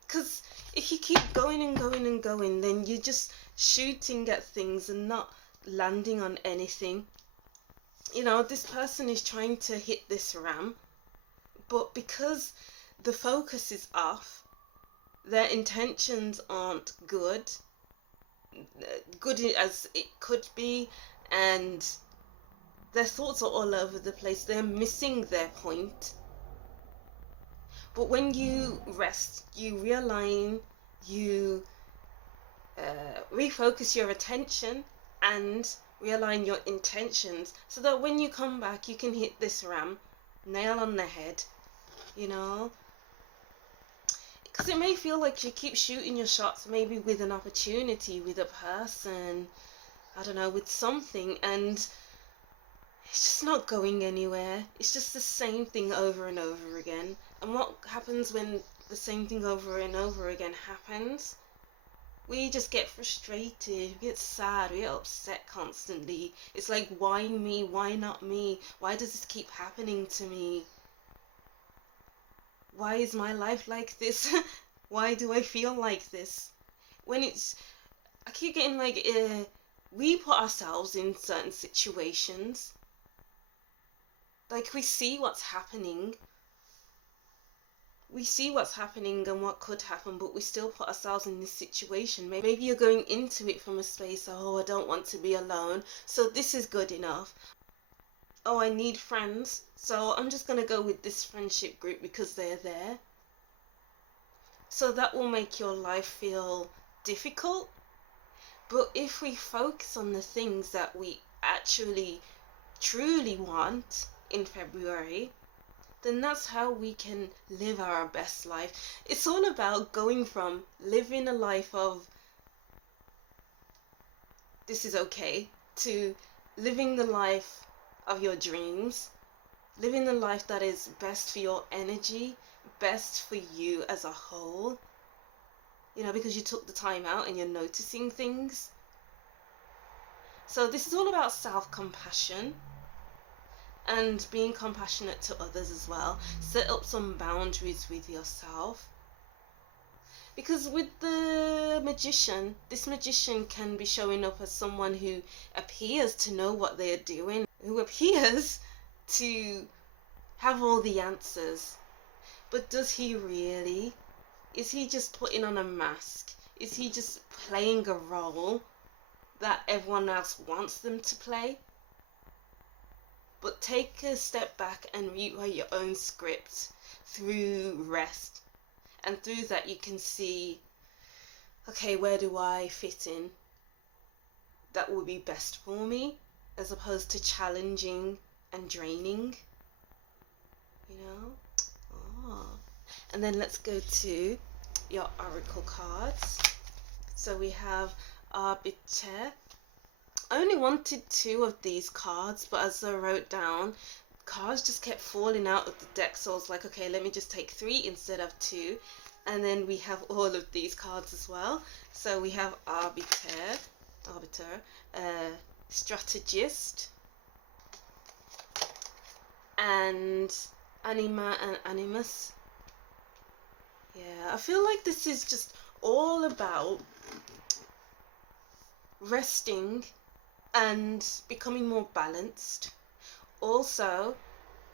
Because if you keep going and going and going, then you're just shooting at things and not landing on anything. You know, this person is trying to hit this ram, but because the focus is off, their intentions aren't good as it could be, and their thoughts are all over the place. They're missing their point. But when you rest, you realign, you refocus your attention and realign your intentions, so that when you come back, you can hit this ram nail on the head, you know. Because it may feel like you keep shooting your shots, maybe with an opportunity, with a person, I don't know, with something, and it's just not going anywhere. It's just the same thing over and over again. And what happens when the same thing over and over again happens? We just get frustrated, we get sad, we get upset constantly. It's like, why me? Why not me? Why does this keep happening to me? Why is my life like this? Why do I feel like this? When I keep getting like, we put ourselves in certain situations. Like, we see what's happening. We see what's happening and what could happen, but we still put ourselves in this situation. Maybe you're going into it from a space of, oh, I don't want to be alone, so this is good enough. Oh, I need friends, so I'm just going to go with this friendship group because they're there. So that will make your life feel difficult. But if we focus on the things that we actually truly want in February, then that's how we can live our best life. It's all about going from living a life of this is okay to living the life of your dreams, living the life that is best for your energy, best for you as a whole, you know, because you took the time out and you're noticing things. So this is all about self-compassion and being compassionate to others as well. Set up some boundaries with yourself. Because with the magician, this magician can be showing up as someone who appears to know what they're doing, who appears to have all the answers. But does he really? Is he just putting on a mask? Is he just playing a role that everyone else wants them to play? but take a step back and rewrite your own script through rest. And through that you can see, okay, where do I fit in that will be best for me, as opposed to challenging and draining, you know. Oh. And then let's go to your oracle cards. So we have Arbiter. I only wanted 2 of these cards, but as I wrote down, cards just kept falling out of the deck, so I was like, okay, let me just take 3 instead of 2. And then we have all of these cards as well. So we have Arbiter, Strategist, and Anima and Animus. Yeah, I feel like this is just all about resting and becoming more balanced. Also,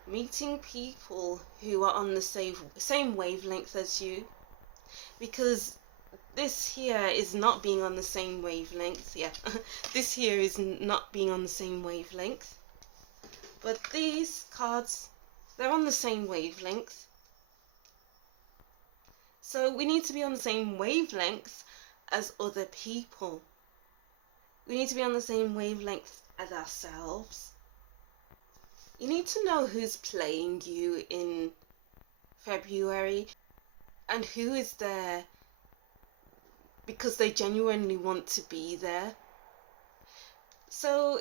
meeting people who are on the same wavelength as you, because this here is not being on the same wavelength. Yeah, this here is not being on the same wavelength, but these cards, they're on the same wavelength. So we need to be on the same wavelength as other people. We need to be on the same wavelength as ourselves. You need to know who's playing you in February and who is there because they genuinely want to be there. So,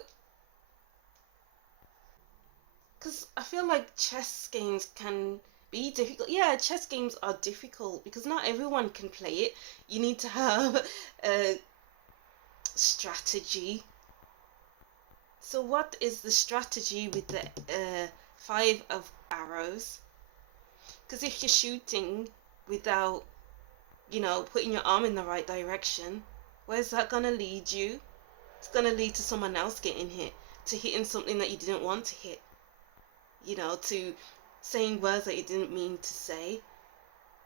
because I feel like chess games can be difficult. Yeah, chess games are difficult because not everyone can play it. You need to have a strategy. So what is the strategy with the 5 of arrows? Because if you're shooting without, you know, putting your arm in the right direction, where's that gonna lead you? It's gonna lead to someone else getting hit, to hitting something that you didn't want to hit, you know, to saying words that you didn't mean to say.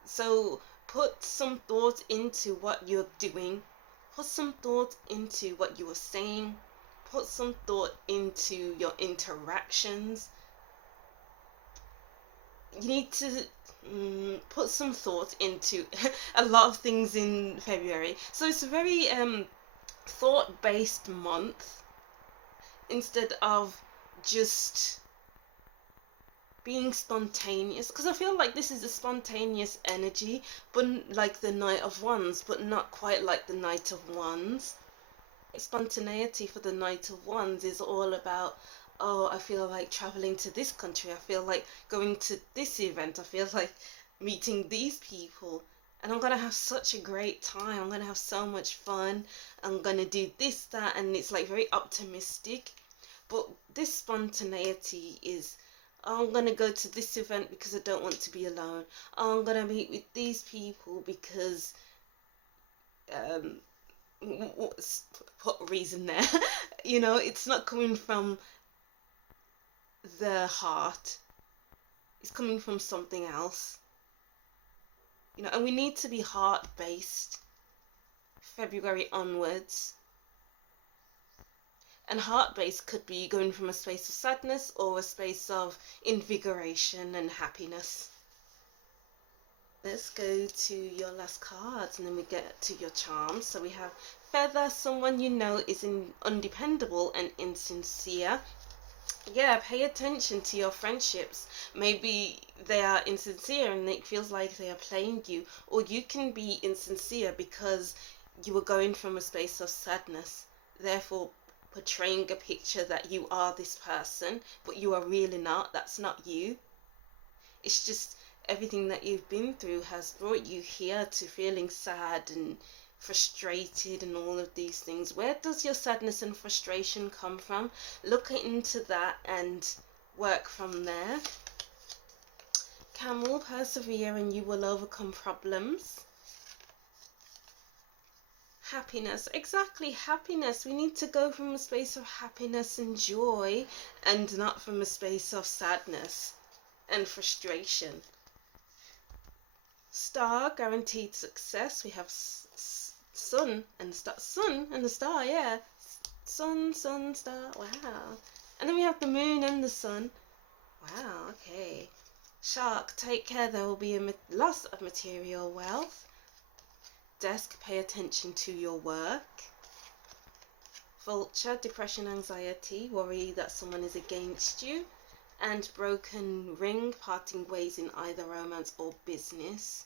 So put some thought into what you're doing, put some thought into what you are saying, put some thought into your interactions. You need to put some thought into a lot of things in February. So it's a very thought-based month, instead of just being spontaneous, because I feel like this is a spontaneous energy, but like the Knight of Wands, but not quite like the Knight of Wands. Spontaneity for the Knight of Wands is all about, oh, I feel like traveling to this country, I feel like going to this event, I feel like meeting these people, and I'm gonna have such a great time, I'm gonna have so much fun, I'm gonna do this, that, and it's like very optimistic. But this spontaneity is, oh, I'm gonna go to this event because I don't want to be alone, oh, I'm gonna meet with these people because put reason there. You know, it's not coming from the heart, it's coming from something else, you know. And we need to be heart-based February onwards, and heart-based could be going from a space of sadness or a space of invigoration and happiness. Let's go to your last cards and then we get to your charms. So we have Feather, someone you know is undependable and insincere. Yeah, pay attention to your friendships. Maybe they are insincere and it feels like they are playing you, or you can be insincere because you were going from a space of sadness, therefore portraying a picture that you are this person, but you are really not. That's not you. It's just everything that you've been through has brought you here to feeling sad and frustrated and all of these things. Where does your sadness and frustration come from? Look into that and work from there. Camel, persevere and you will overcome problems. Happiness, exactly, happiness. We need to go from a space of happiness and joy and not from a space of sadness and frustration. Star, guaranteed success. We have sun and star. Sun and the star, yeah. Sun, star. Wow. And then we have the moon and the sun. Wow, okay. Shark, take care, there will be a loss of material wealth. Desk, pay attention to your work. Vulture, depression, anxiety, worry that someone is against you. And broken ring, parting ways in either romance or business.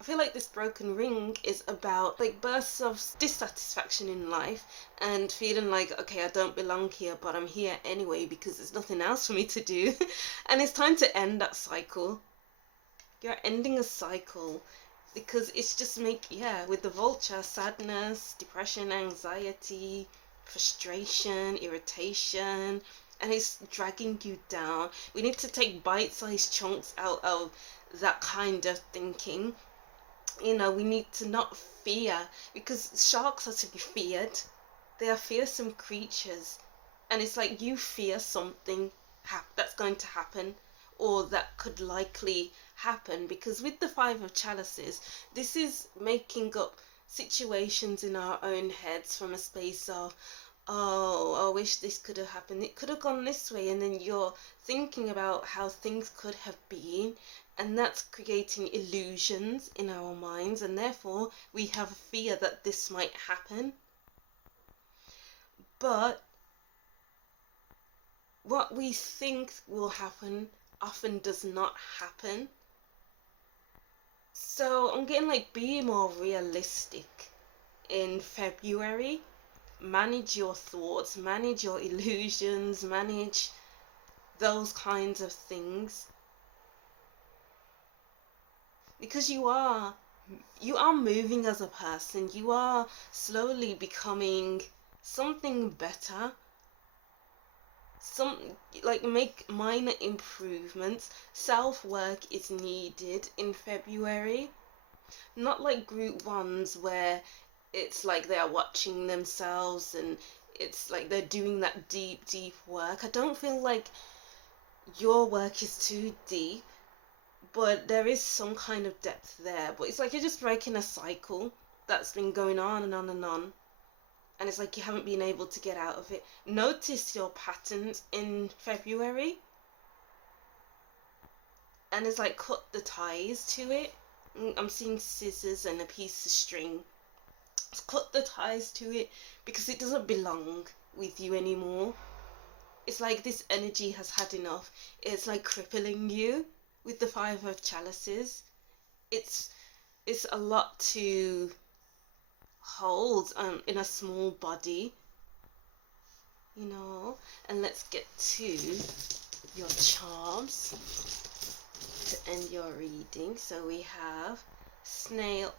I feel like this broken ring is about like bursts of dissatisfaction in life and feeling like, okay, I don't belong here, but I'm here anyway because there's nothing else for me to do. And it's time to end that cycle. You're ending a cycle because it's just with the vulture, sadness, depression, anxiety, frustration, irritation, and it's dragging you down. We need to take bite-sized chunks out of that kind of thinking. You know, we need to not fear, because sharks are to be feared. They are fearsome creatures, and it's like you fear something that's going to happen, or that could likely happen, because with the Five of Chalices, this is making up situations in our own heads from a space of, oh, I wish this could have happened, it could have gone this way, and then you're thinking about how things could have been, and that's creating illusions in our minds, and therefore we have a fear that this might happen. But what we think will happen often does not happen. So I'm getting like, be more realistic in February. Manage your thoughts, manage your illusions, manage those kinds of things, because you are moving as a person. You are slowly becoming something better. Make minor improvements. Self-work is needed in February, not like group ones where it's like they are watching themselves and it's like they're doing that deep work. I don't feel like your work is too deep, but there is some kind of depth there. But it's like you're just breaking a cycle that's been going on and on and on, and it's like you haven't been able to get out of it. Notice your patterns in February, and it's like cut the ties to it. I'm seeing scissors and a piece of string. Cut the ties to it, because it doesn't belong with you anymore. It's like this energy has had enough. It's like crippling you with the Five of Chalices. It's a lot to hold in a small body, you know. And let's get to your charms to end your reading. So we have snail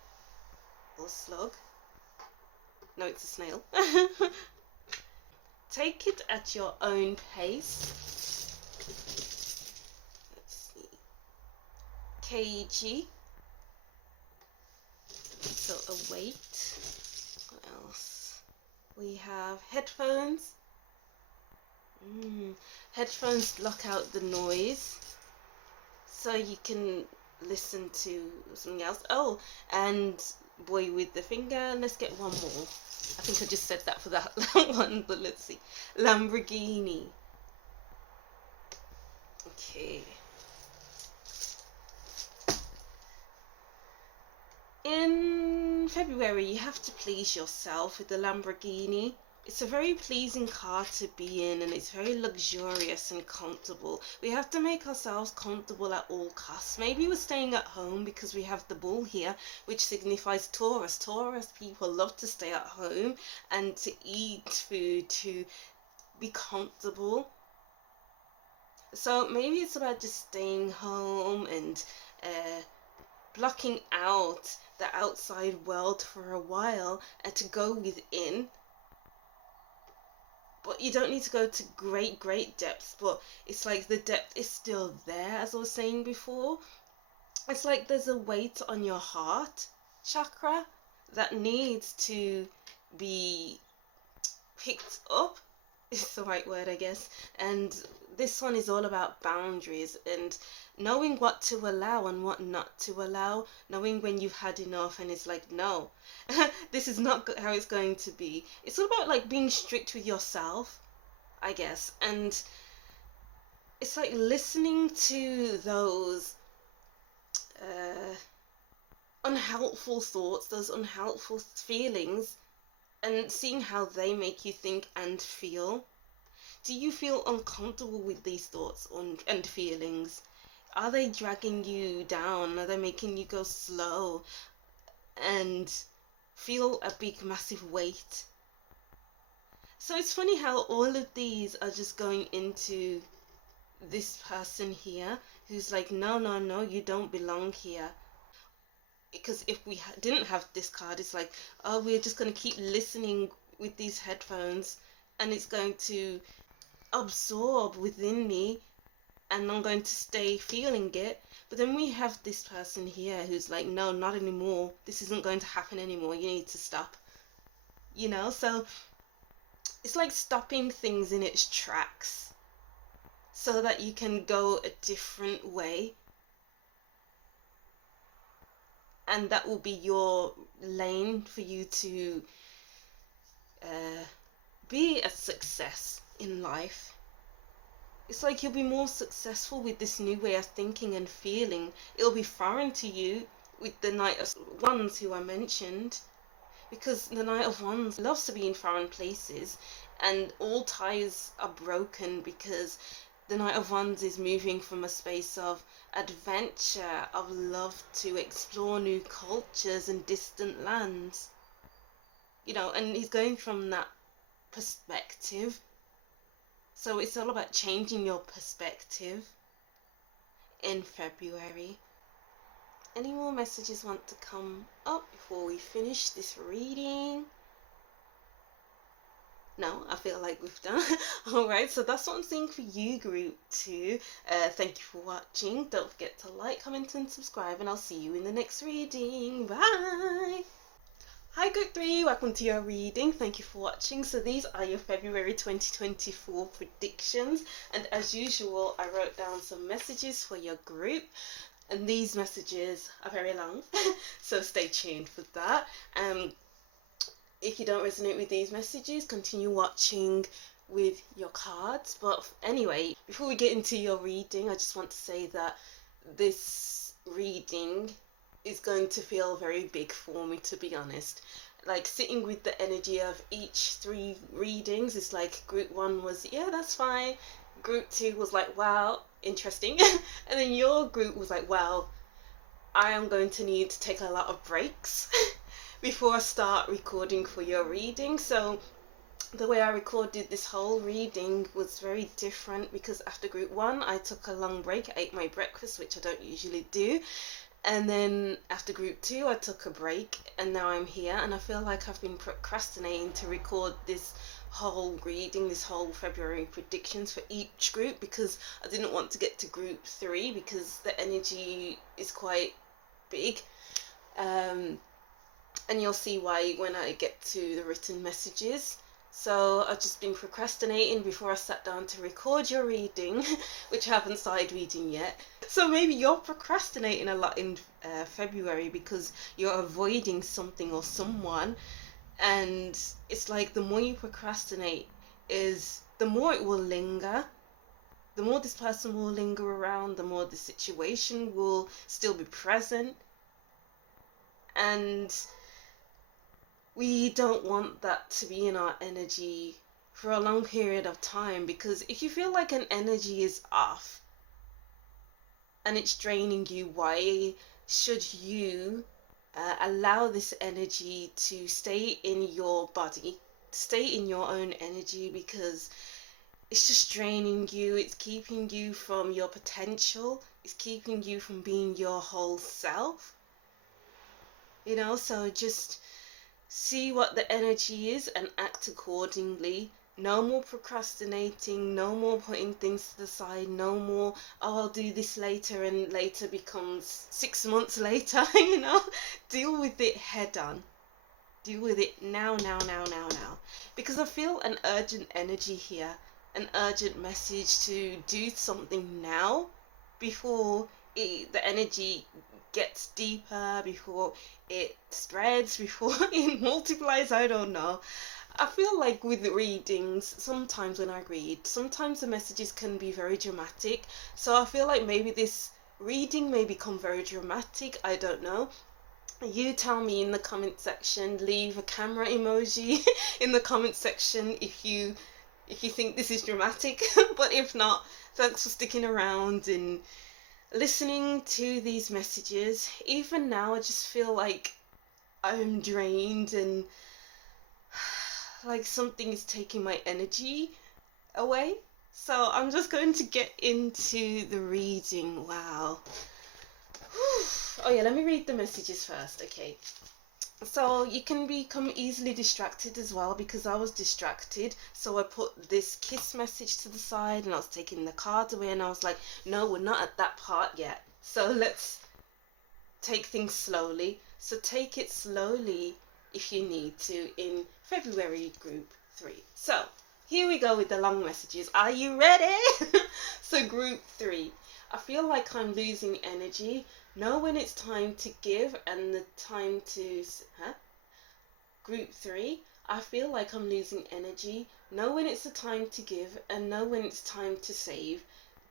or slug. No, it's a snail. Take it at your own pace. Let's see. Cagey. So await. What else? We have headphones. Headphones block out the noise, so you can listen to something else. Oh, and boy with the finger. Let's get one more. I think I just said that for that one, but let's see. Lamborghini. Okay. In February, you have to please yourself with the Lamborghini. It's a very pleasing car to be in, and it's very luxurious and comfortable. We have to make ourselves comfortable at all costs. Maybe we're staying at home because we have the bull here, which signifies Taurus. Taurus people love to stay at home and to eat food, to be comfortable. So maybe it's about just staying home and blocking out the outside world for a while and to go within. But you don't need to go to great depths, but it's like the depth is still there, as I was saying before. It's like there's a weight on your heart chakra that needs to be picked up, is the right word, I guess. And this one is all about boundaries and knowing what to allow and what not to allow, knowing when you've had enough and it's like, no, this is not how it's going to be. It's all about like being strict with yourself I guess. And it's like listening to those uh, unhelpful thoughts, those unhelpful feelings, and seeing how they make you think and feel. Do you feel uncomfortable with these thoughts and feelings? Are they dragging you down? Are they making you go slow and feel a big, massive weight? So it's funny how all of these are just going into this person here who's like, no, no, no, you don't belong here. Because if we didn't have this card, it's like, oh, we're just going to keep listening with these headphones and it's going to absorb within me and I'm going to stay feeling it. But then we have this person here who's like, no, not anymore. This isn't going to happen anymore. You need to stop. You know, so it's like stopping things in its tracks so that you can go a different way. And that will be your lane for you to be a success in life. It's like you'll be more successful with this new way of thinking and feeling. It'll be foreign to you with the Knight of Wands who I mentioned, because the Knight of Wands loves to be in foreign places and all ties are broken because the Knight of Wands is moving from a space of adventure, of love to explore new cultures and distant lands. You know, and he's going from that perspective. So it's all about changing your perspective in February. Any more messages want to come up before we finish this reading? No, I feel like we've done. Alright, so that's what I'm saying for you, group 2. Thank you for watching. Don't forget to like, comment and subscribe, and I'll see you in the next reading. Bye! Hi group 3, welcome to your reading. Thank you for watching. So these are your February 2024 predictions, and as usual I wrote down some messages for your group, and these messages are very long so stay tuned for that. If you don't resonate with these messages, continue watching with your cards. But anyway, before we get into your reading, I just want to say that this reading is going to feel very big for me, to be honest. Like sitting with the energy of each 3 readings, it's like group 1 was, yeah, that's fine. Group 2 was like, wow, interesting. And then your group was like, wow, I am going to need to take a lot of breaks before I start recording for your reading. So the way I recorded this whole reading was very different because after group 1 I took a long break. I ate my breakfast, which I don't usually do, and then after group 2 I took a break, and now I'm here and I feel like I've been procrastinating to record this whole reading, this whole February predictions for each group, because I didn't want to get to group 3 because the energy is quite big. And you'll see why when I get to the written messages. So I've just been procrastinating before I sat down to record your reading, which I haven't started reading yet. So maybe you're procrastinating a lot in February because you're avoiding something or someone, and it's like the more you procrastinate is the more it will linger. The more this person will linger around, the more the situation will still be present. And we don't want that to be in our energy for a long period of time, because if you feel like an energy is off and it's draining you, why should you allow this energy to stay in your body, stay in your own energy? Because it's just draining you, it's keeping you from your potential, it's keeping you from being your whole self, you know. So just see what the energy is and act accordingly. No more procrastinating, no more putting things to the side, no more, oh, I'll do this later, and later becomes 6 months later, you know. Deal with it head on. Deal with it now, now, now, now, now. Because I feel an urgent energy here, an urgent message to do something now before the energy gets deeper, before it spreads, before it multiplies. I don't know. I feel like with readings, sometimes when I read, sometimes the messages can be very dramatic. So I feel like maybe this reading may become very dramatic. I don't know. You tell me in the comment section. Leave a camera emoji in the comment section if you think this is dramatic. But if not, thanks for sticking around and listening to these messages. Even now, I just feel like I'm drained and like something is taking my energy away. So I'm just going to get into the reading. Wow. Oh yeah, let me read the messages first. Okay. So you can become easily distracted as well, because I was distracted. So I put this kiss message to the side and I was taking the cards away, and I was like, no, we're not at that part yet. So let's take things slowly. So take it slowly if you need to in February group 3. So here we go with the long messages. Are you ready? So group 3. I feel like I'm losing energy. Know when it's time to give and the time to... Group 3. I feel like I'm losing energy. Know when it's the time to give and know when it's time to save.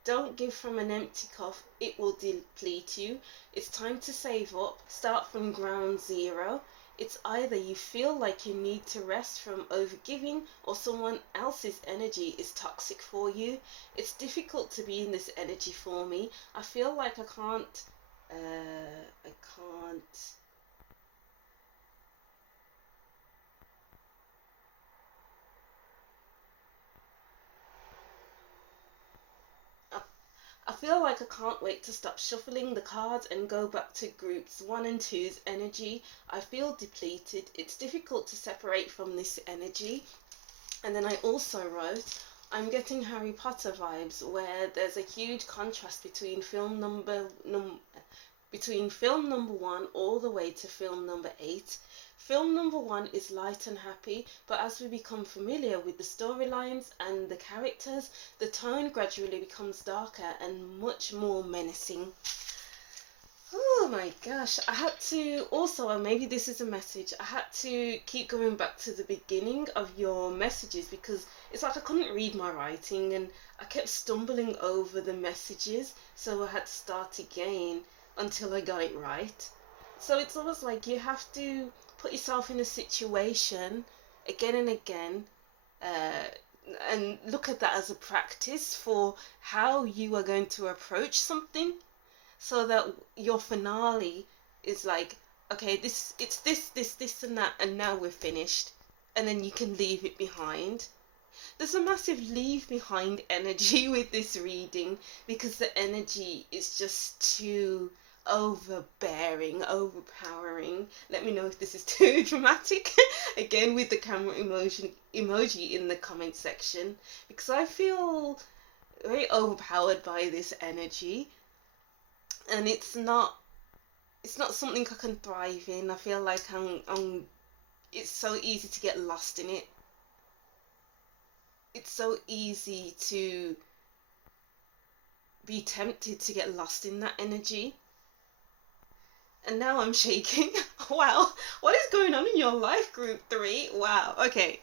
Don't give from an empty cup, it will deplete you. It's time to save up. Start from ground zero. It's either you feel like you need to rest from overgiving, or someone else's energy is toxic for you. It's difficult to be in this energy for me. I feel like I can't I feel like I can't wait to stop shuffling the cards and go back to groups 1 and 2's energy. I feel depleted. It's difficult to separate from this energy. And then I also wrote, I'm getting Harry Potter vibes, where there's a huge contrast between film number 1 all the way to film number 8. Film number 1 is light and happy, but as we become familiar with the storylines and the characters, the tone gradually becomes darker and much more menacing. Oh my gosh, I had to also, and maybe this is a message, I had to keep going back to the beginning of your messages, because it's like I couldn't read my writing and I kept stumbling over the messages, so I had to start again until I got it right. So it's almost like you have to put yourself in a situation again and again, and look at that as a practice for how you are going to approach something, so that your finale is like, okay, it's this and that, and now we're finished, and then you can leave it behind. There's a massive leave behind energy with this reading, because the energy is just too overbearing, overpowering. Let me know if this is too dramatic. Again, with the camera emoji in the comment section, because I feel very overpowered by this energy, and it's not something I can thrive in. I feel like it's so easy to get lost in it. It's so easy to be tempted to get lost in that energy. And now I'm shaking. Wow, what is going on in your life, group 3? Wow, okay.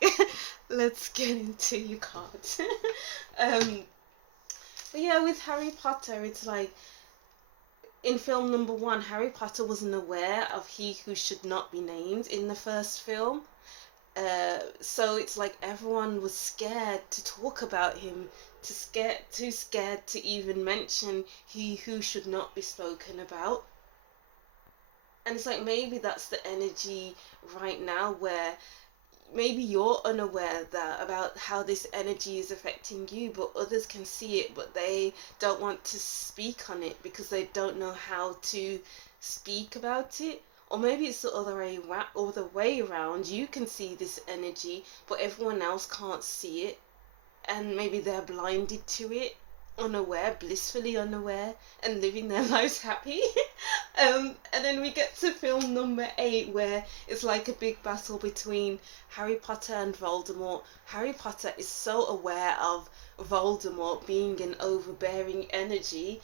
Let's get into your cards. But yeah, with Harry Potter, it's like, in film number 1, Harry Potter wasn't aware of he who should not be named in the first film. So it's like everyone was scared to talk about him, too scared to even mention he who should not be spoken about. And it's like, maybe that's the energy right now, where maybe you're unaware about how this energy is affecting you, but others can see it, but they don't want to speak on it because they don't know how to speak about it. Or maybe it's the other way around. You can see this energy, but everyone else can't see it, and maybe they're blinded to it, unaware, blissfully unaware, and living their lives happy. And then we get to film number 8, where it's like a big battle between Harry Potter and Voldemort. Harry Potter is so aware of Voldemort being an overbearing energy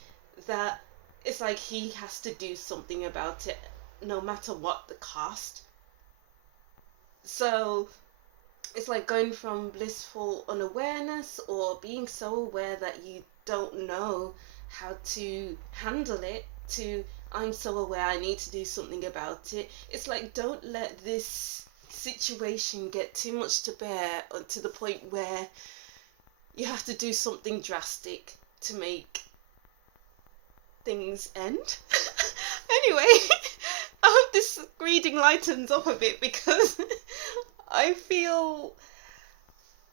that it's like he has to do something about it, no matter what the cost. So it's like going from blissful unawareness or being so aware that you don't know how to handle it to I'm so aware I need to do something about it. It's like, don't let this situation get too much to bear to the point where you have to do something drastic to make things end. Anyway, I hope this reading lightens up a bit, because I feel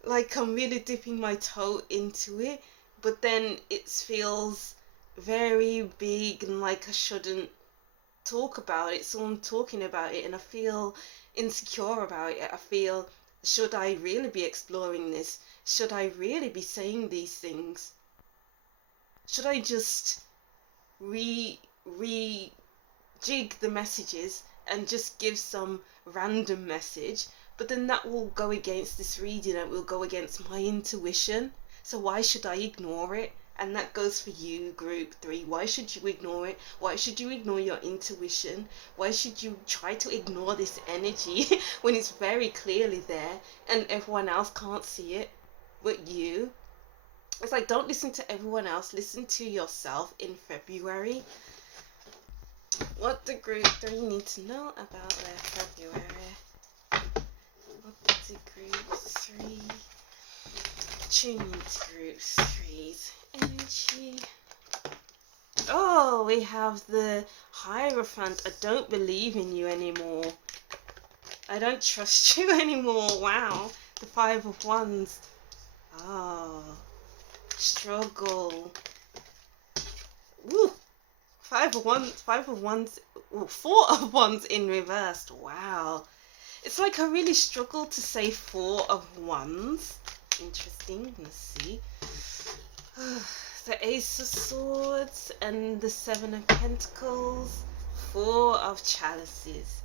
like I'm really dipping my toe into it, but then it feels very big and like I shouldn't talk about it, so I'm talking about it and I feel insecure about it. I feel, should I really be exploring this? Should I really be saying these things? Should I just rejig the messages and just give some random message? But then that will go against this reading, it will go against my intuition. So why should I ignore it? And that goes for you, group 3. Why should you ignore it? Why should you ignore your intuition? Why should you try to ignore this energy when it's very clearly there and everyone else can't see it but you? It's like, don't listen to everyone else, listen to yourself in February. What do group 3 need to know about their February? What do group 3? Tune into group 3's energy. Oh, we have the Hierophant. I don't believe in you anymore. I don't trust you anymore. Wow. The 5 of Wands. Oh, struggle. Woo. 5 of Wands. 5 of Wands. Ooh, 4 of Wands in reversed. Wow. It's like I really struggle to say 4 of Wands. Interesting. Let's see. The Ace of Swords and the 7 of Pentacles. 4 of Chalices.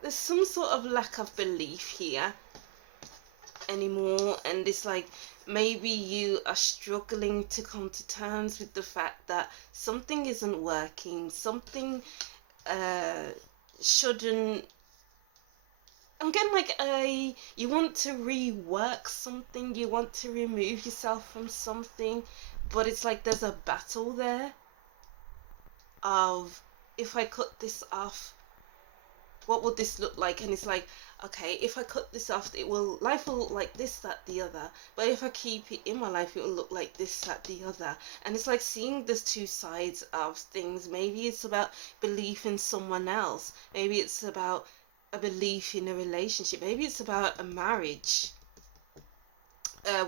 There's some sort of lack of belief here anymore, and it's like maybe you are struggling to come to terms with the fact that something isn't working, something shouldn't. I'm getting like you want to rework something, you want to remove yourself from something, but it's like there's a battle there of, if I cut this off, what would this look like? And it's like, okay, if I cut this off, life will look like this, that, the other. But if I keep it in my life, it will look like this, that, the other. And it's like seeing there's two sides of things. Maybe it's about belief in someone else. Maybe it's about a belief in a relationship. Maybe it's about a marriage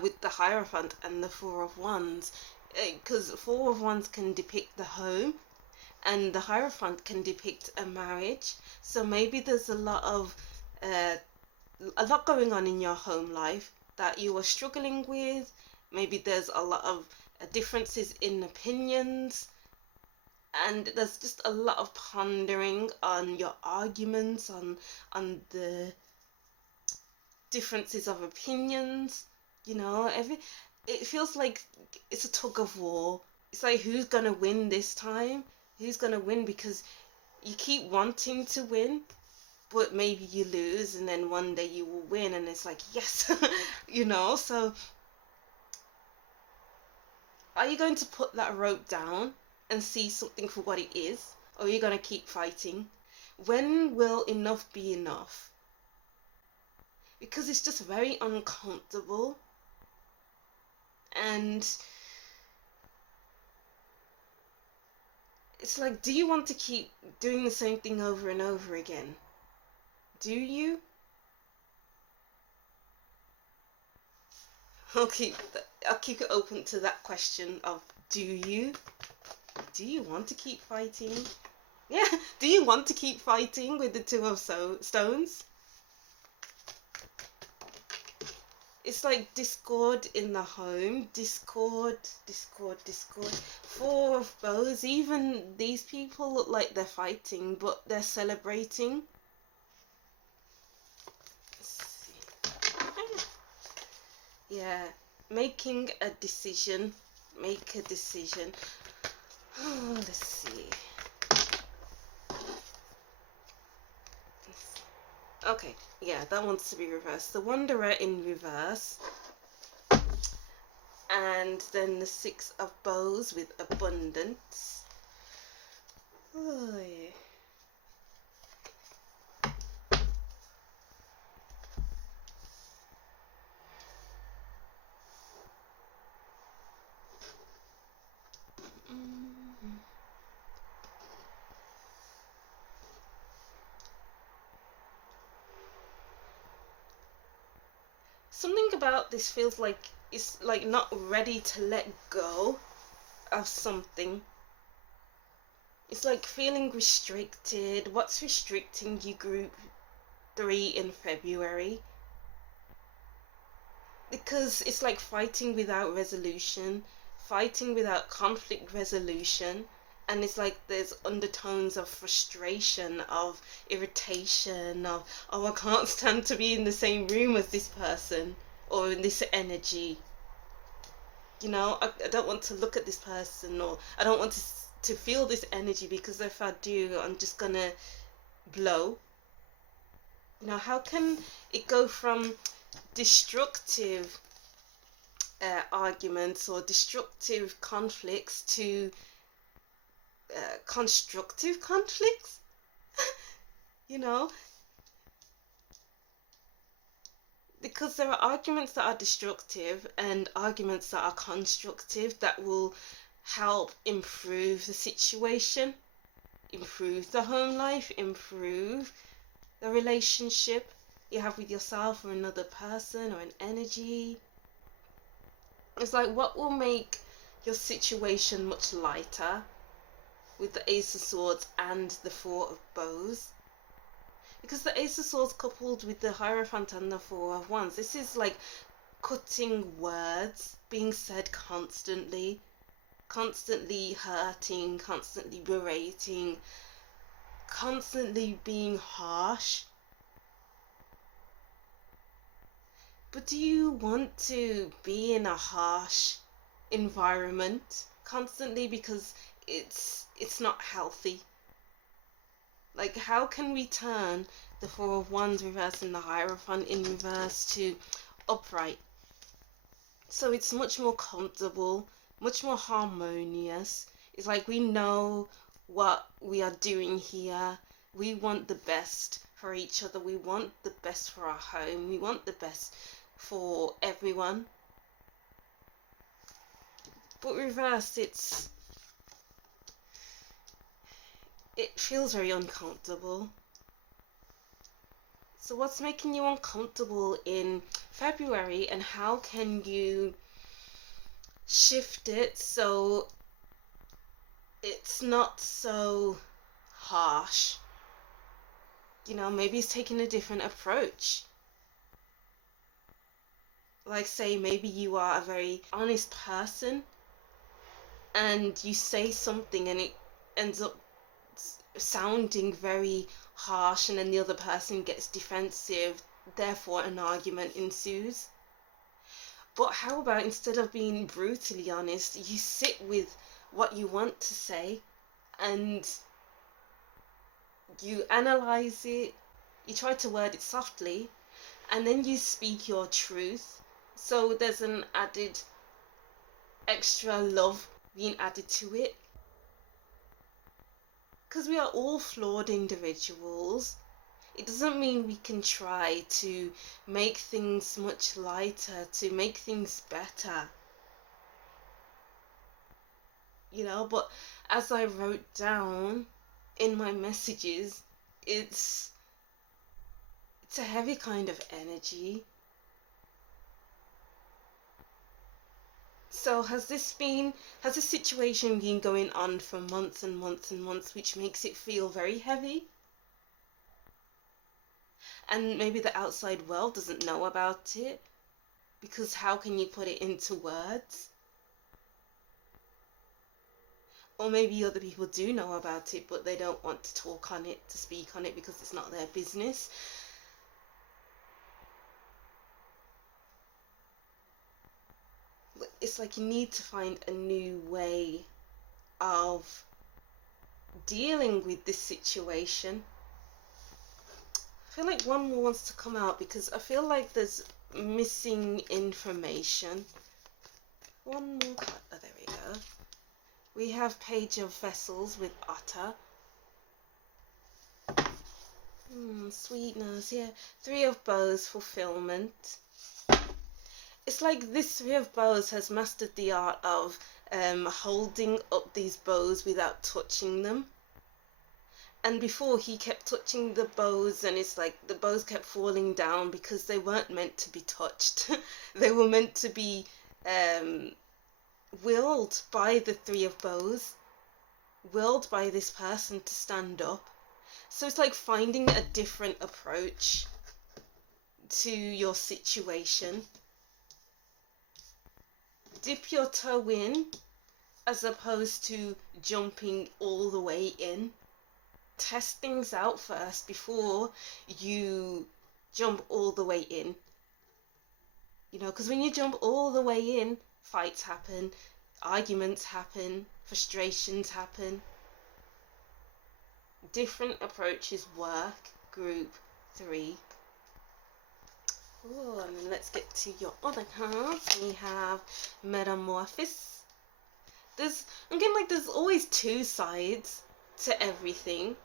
with the Hierophant and the 4 of Wands. Because 4 of Wands can depict the home, and the Hierophant can depict a marriage. So maybe there's a lot going on in your home life that you are struggling with. Maybe there's a lot of differences in opinions, and there's just a lot of pondering on your arguments, on the differences of opinions. You know, it feels like it's a tug of war. It's like, who's gonna win this time? Who's gonna win? Because you keep wanting to win, but maybe you lose, and then one day you will win, and it's like, yes. You know, so are you going to put that rope down and see something for what it is, or are you going to keep fighting? When will enough be enough? Because it's just very uncomfortable, and it's like, do you want to keep doing the same thing over and over again? Do you? I'll keep it open to that question of, do you? Do you want to keep fighting? Yeah, do you want to keep fighting with the 2 of Stones? It's like discord in the home, discord. 4 of Bows. Even these people look like they're fighting, but they're celebrating. Yeah, making a decision. Make a decision. Oh, let's see. Okay, yeah, that wants to be reversed. The Wanderer in reverse. And then the Six of Bows with abundance. Oh, yeah. Something about this feels like it's like not ready to let go of something. It's like feeling restricted. What's restricting you, group 3 in February? Because it's like fighting without resolution, fighting without conflict resolution, and it's like there's undertones of frustration, of irritation, of, oh, I can't stand to be in the same room as this person or in this energy. You know, I don't want to look at this person, or I don't want to feel this energy, because if I do, I'm just gonna blow. You know, how can it go from destructive arguments or destructive conflicts to constructive conflicts? You know, because there are arguments that are destructive and arguments that are constructive that will help improve the situation, improve the home life, improve the relationship you have with yourself or another person or an energy. It's like, what will make your situation much lighter with the Ace of Swords and the Four of Bows? Because the Ace of Swords coupled with the Hierophant and the Four of Wands, this is like cutting words being said constantly, constantly hurting, constantly berating, constantly being harsh. But do you want to be in a harsh environment constantly? Because it's not healthy. Like, how can we turn the Four of Wands reverse and the Hierophant in reverse to upright? So it's much more comfortable, much more harmonious. It's like we know what we are doing here. We want the best for each other. We want the best for our home. We want the best for everyone. But reversed, it feels very uncomfortable. So what's making you uncomfortable in February, and how can you shift it so it's not so harsh? You know, maybe it's taking a different approach. Like, say, maybe you are a very honest person and you say something and it ends up sounding very harsh, and then the other person gets defensive, therefore an argument ensues. But how about, instead of being brutally honest, you sit with what you want to say and you analyze it, you try to word it softly, and then you speak your truth. So there's an added extra love being added to it. Because we are all flawed individuals, it doesn't mean we can try to make things much lighter, to make things better. You know, but as I wrote down in my messages, it's a heavy kind of energy. So has this situation been going on for months and months and months, which makes it feel very heavy? And maybe the outside world doesn't know about it, because how can you put it into words? Or maybe other people do know about it, but they don't want to talk on it, to speak on it, because it's not their business. it's like you need to find a new way of dealing with this situation. I feel like one more wants to come out because I feel like there's missing information. One more card. Oh, there we go. We have Page of Vessels with Otter. Sweetness, yeah. Three of Bows, fulfillment. It's like this Three of Bows has mastered the art of holding up these bows without touching them. And before, he kept touching the bows, and it's like the bows kept falling down because they weren't meant to be touched. They were meant to be willed by the Three of Bows, willed by this person to stand up. So it's like finding a different approach to your situation. Dip your toe in as opposed to jumping all the way in. Test things out first before you jump all the way in. You know, because when you jump all the way in, fights happen, arguments happen, frustrations happen. Different approaches work. Group 3. Oh, and then let's get to your other cards. We have Metamorphosis. There's always two sides to everything.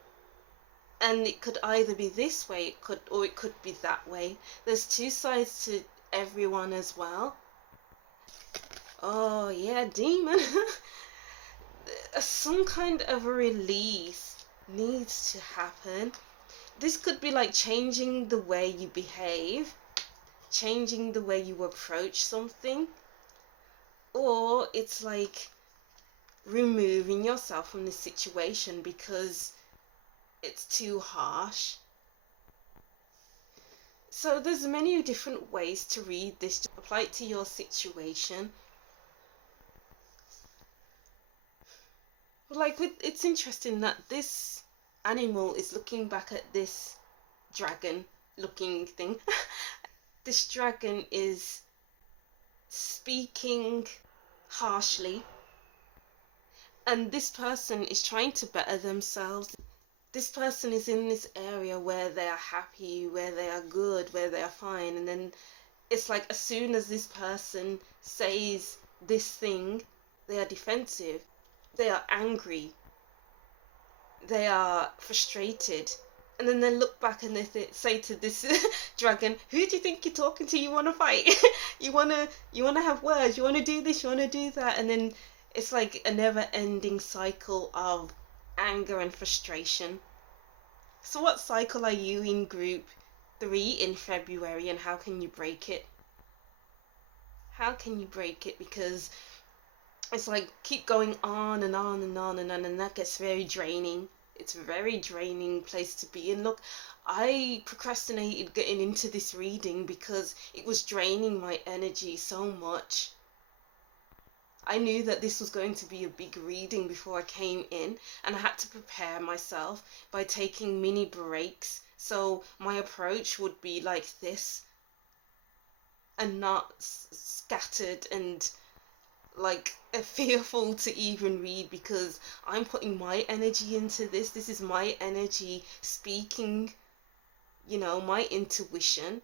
And it could either be this way, or it could be that way. There's two sides to everyone as well. Oh yeah, Demon. Some kind of a release needs to happen. This could be like changing the way you behave, changing the way you approach something, or it's like removing yourself from the situation because it's too harsh. So there's many different ways to read this. Just apply it to your situation. Like it's interesting that this animal is looking back at this dragon looking thing. This dragon is speaking harshly, and this person is trying to better themselves. This person is in this area where they are happy, where they are good, where they are fine, and then it's like as soon as this person says this thing, they are defensive, they are angry, they are frustrated, and then they look back and they say to this dragon, who do you think you're talking to? You want to fight? you want to have words, you want to do this, you want to do that, and then it's like a never-ending cycle of anger and frustration. So what cycle are you in group 3 in February, and how can you break it? How can you break it? Because it's like keep going on and on and on and on, and that gets very draining. It's a very draining place to be in. Look, I procrastinated getting into this reading because it was draining my energy so much. I knew that this was going to be a big reading before I came in, and I had to prepare myself by taking mini breaks. So my approach would be like this, and not scattered and like fearful to even read, because I'm putting my energy into this. This is my energy speaking, you know, my intuition,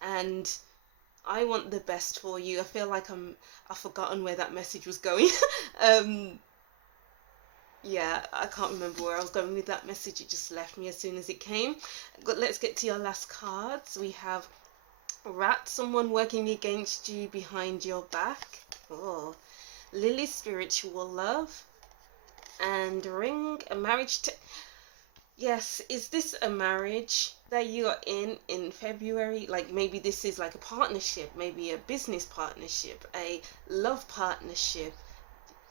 and I want the best for you. I feel like I've forgotten where that message was going. Yeah, I can't remember where I was going with that message. It just left me as soon as it came. But let's get to your last cards. We have Rat, someone working against you behind your back. Oh, Lily, spiritual love. And Ring, a marriage. Yes, is this a marriage that you are in February? Like maybe this is like a partnership, maybe a business partnership, a love partnership,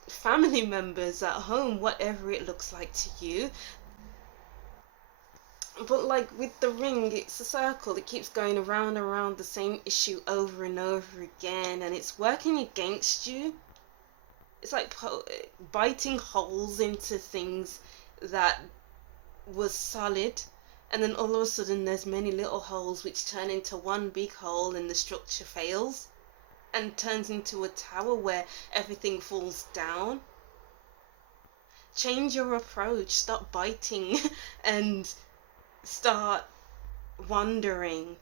family members at home, whatever it looks like to you. But like with the ring, it's a circle. It keeps going around and around the same issue over and over again, and it's working against you. It's like biting holes into things that was solid, and then all of a sudden there's many little holes which turn into one big hole and the structure fails. and turns into a tower where everything falls down. Change your approach. Stop biting and start wondering.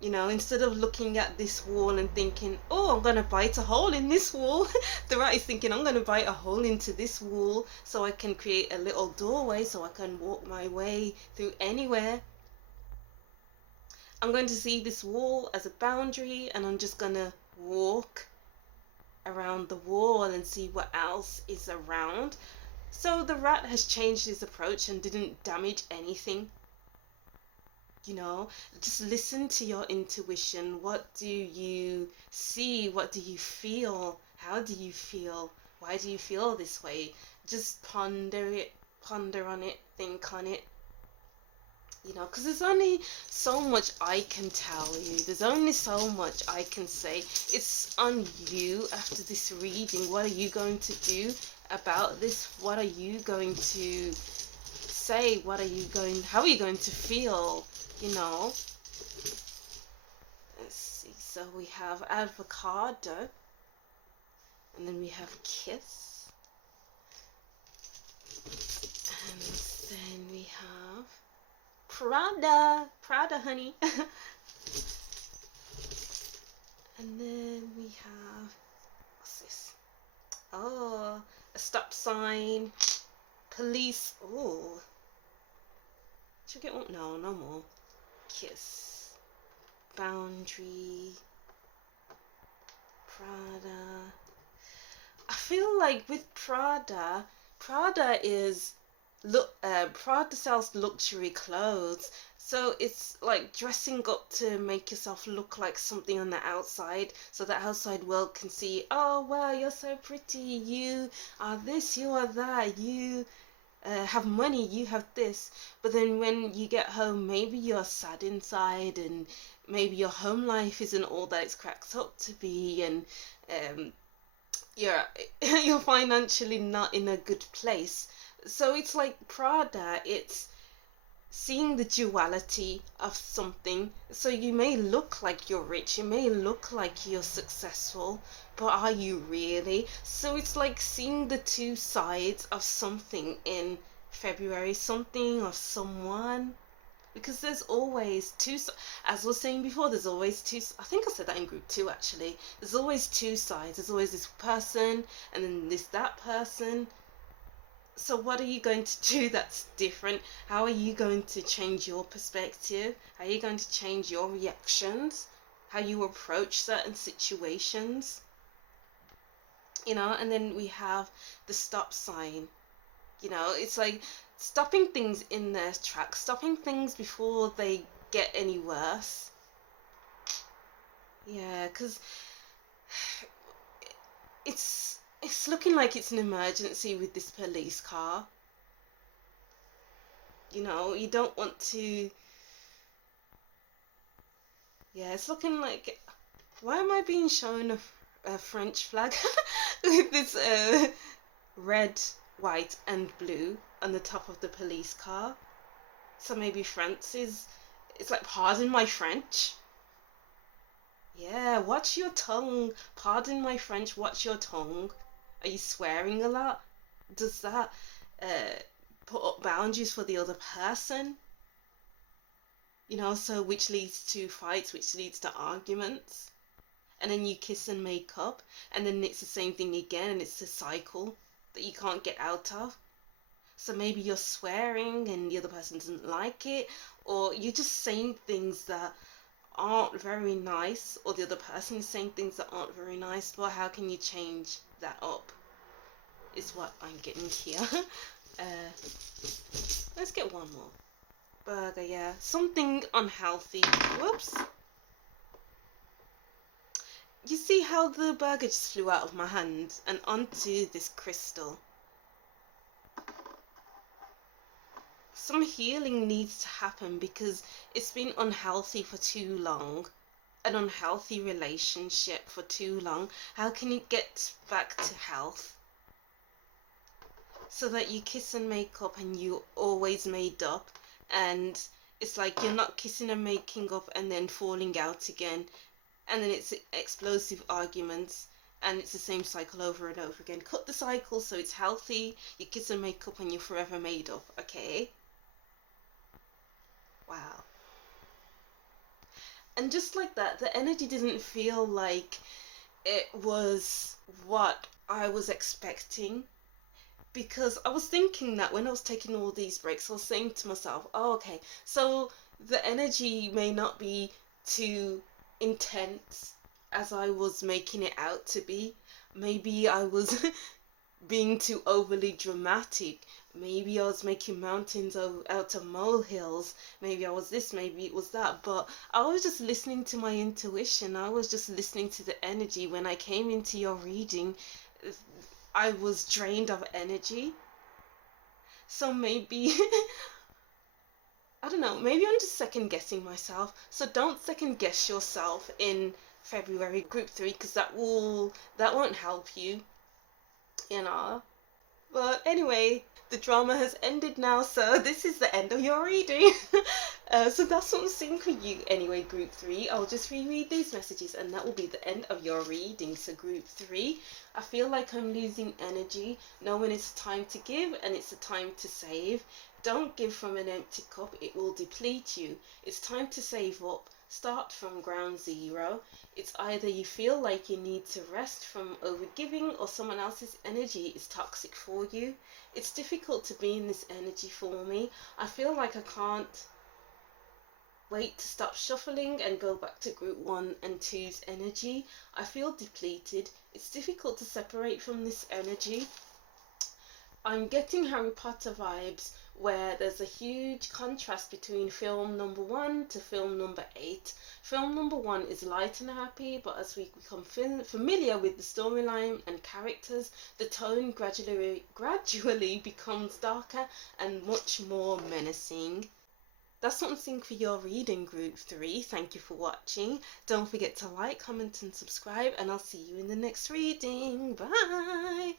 You know, instead of looking at this wall and thinking, oh, I'm going to bite a hole in this wall, the rat is thinking, I'm going to bite a hole into this wall so I can create a little doorway so I can walk my way through anywhere. I'm going to see this wall as a boundary, and I'm just going to walk around the wall and see what else is around. So the rat has changed his approach and didn't damage anything. You know, just listen to your intuition. What do you see? What do you feel? How do you feel? Why do you feel this way? Just ponder it, ponder on it, think on it. You know, because there's only so much I can tell you. There's only so much I can say. It's on you after this reading. What are you going to do about this? What are you going to say? How are you going to feel? You know, let's see. So we have avocado, and then we have kiss, and then we have Prada, honey. And then we have, what's this? Oh, a stop sign, police. Oh, should we get one? No, no more. Kiss, boundary, Prada. I feel like with Prada is Prada sells luxury clothes, so it's like dressing up to make yourself look like something on the outside, so the outside world can see, oh wow, you're so pretty, you are this, you are that, you have money, you have this. But then when you get home, maybe you're sad inside, and maybe your home life isn't all that it's cracked up to be, and you're financially not in a good place. So it's like Prada, it's seeing the duality of something. So you may look like you're rich, you may look like you're successful, but are you really? So it's like seeing the two sides of something in February, something or someone, because there's always two, as I was saying before, there's always two, I think I said that in group 2 actually, there's always two sides. There's always this person and then that person. So what are you going to do that's different? How are you going to change your perspective? How are you going to change your reactions? How you approach certain situations? You know, and then we have the stop sign. You know, it's like stopping things in their tracks, stopping things before they get any worse. Yeah, because it's looking like it's an emergency with this police car. You know, you don't want to... Yeah, it's looking like... Why am I being shown a French flag with this red, white and blue on the top of the police car? So maybe France is... It's like, pardon my French. Yeah, watch your tongue. Pardon my French, watch your tongue. Are you swearing a lot? Does that put up boundaries for the other person? You know, so which leads to fights, which leads to arguments. And then you kiss and make up, and then it's the same thing again, and it's a cycle that you can't get out of. So maybe you're swearing and the other person doesn't like it, or you're just saying things that aren't very nice, or the other person is saying things that aren't very nice. But how can you change that up is what I'm getting here. Let's get one more. Burger, yeah. Something unhealthy. Whoops. You see how the burger just flew out of my hand and onto this crystal? Some healing needs to happen because it's been unhealthy for too long. An unhealthy relationship for too long. How can you get back to health? So that you kiss and make up and you always made up, and it's like you're not kissing and making up and then falling out again. and then it's explosive arguments, and it's the same cycle over and over again. Cut the cycle so it's healthy. Your kids are made up and you're forever made up, okay? Wow. And just like that, the energy didn't feel like it was what I was expecting, because I was thinking that when I was taking all these breaks, I was saying to myself, oh, okay, so the energy may not be too intense as I was making it out to be. Maybe I was being too overly dramatic. Maybe I was making mountains out of molehills. Maybe I was this, maybe it was that. But I was just listening to my intuition. I was just listening to the energy. When I came into your reading, I was drained of energy. So maybe, I don't know, maybe I'm just second guessing myself. So don't second guess yourself in February group 3, because that won't help you, you know. But anyway, the drama has ended now, so this is the end of your reading. So that's what I'm seeing for you anyway, group 3. I'll just reread these messages and that will be the end of your reading. So group 3, I feel like I'm losing energy, knowing it's time to give and it's a time to save. Don't give from an empty cup, it will deplete you. It's time to save up. Start from ground zero. It's either you feel like you need to rest from overgiving, or someone else's energy is toxic for you. It's difficult to be in this energy for me. I feel like I can't wait to stop shuffling and go back to group 1 and 2's energy. I feel depleted. It's difficult to separate from this energy. I'm getting Harry Potter vibes, where there's a huge contrast between film number 1 to film number 8. Film number 1 is light and happy, but as we become familiar with the storyline and characters, the tone gradually becomes darker and much more menacing. That's what I'm seeing for your reading, group 3. Thank you for watching. Don't forget to like, comment and subscribe, and I'll see you in the next reading. Bye!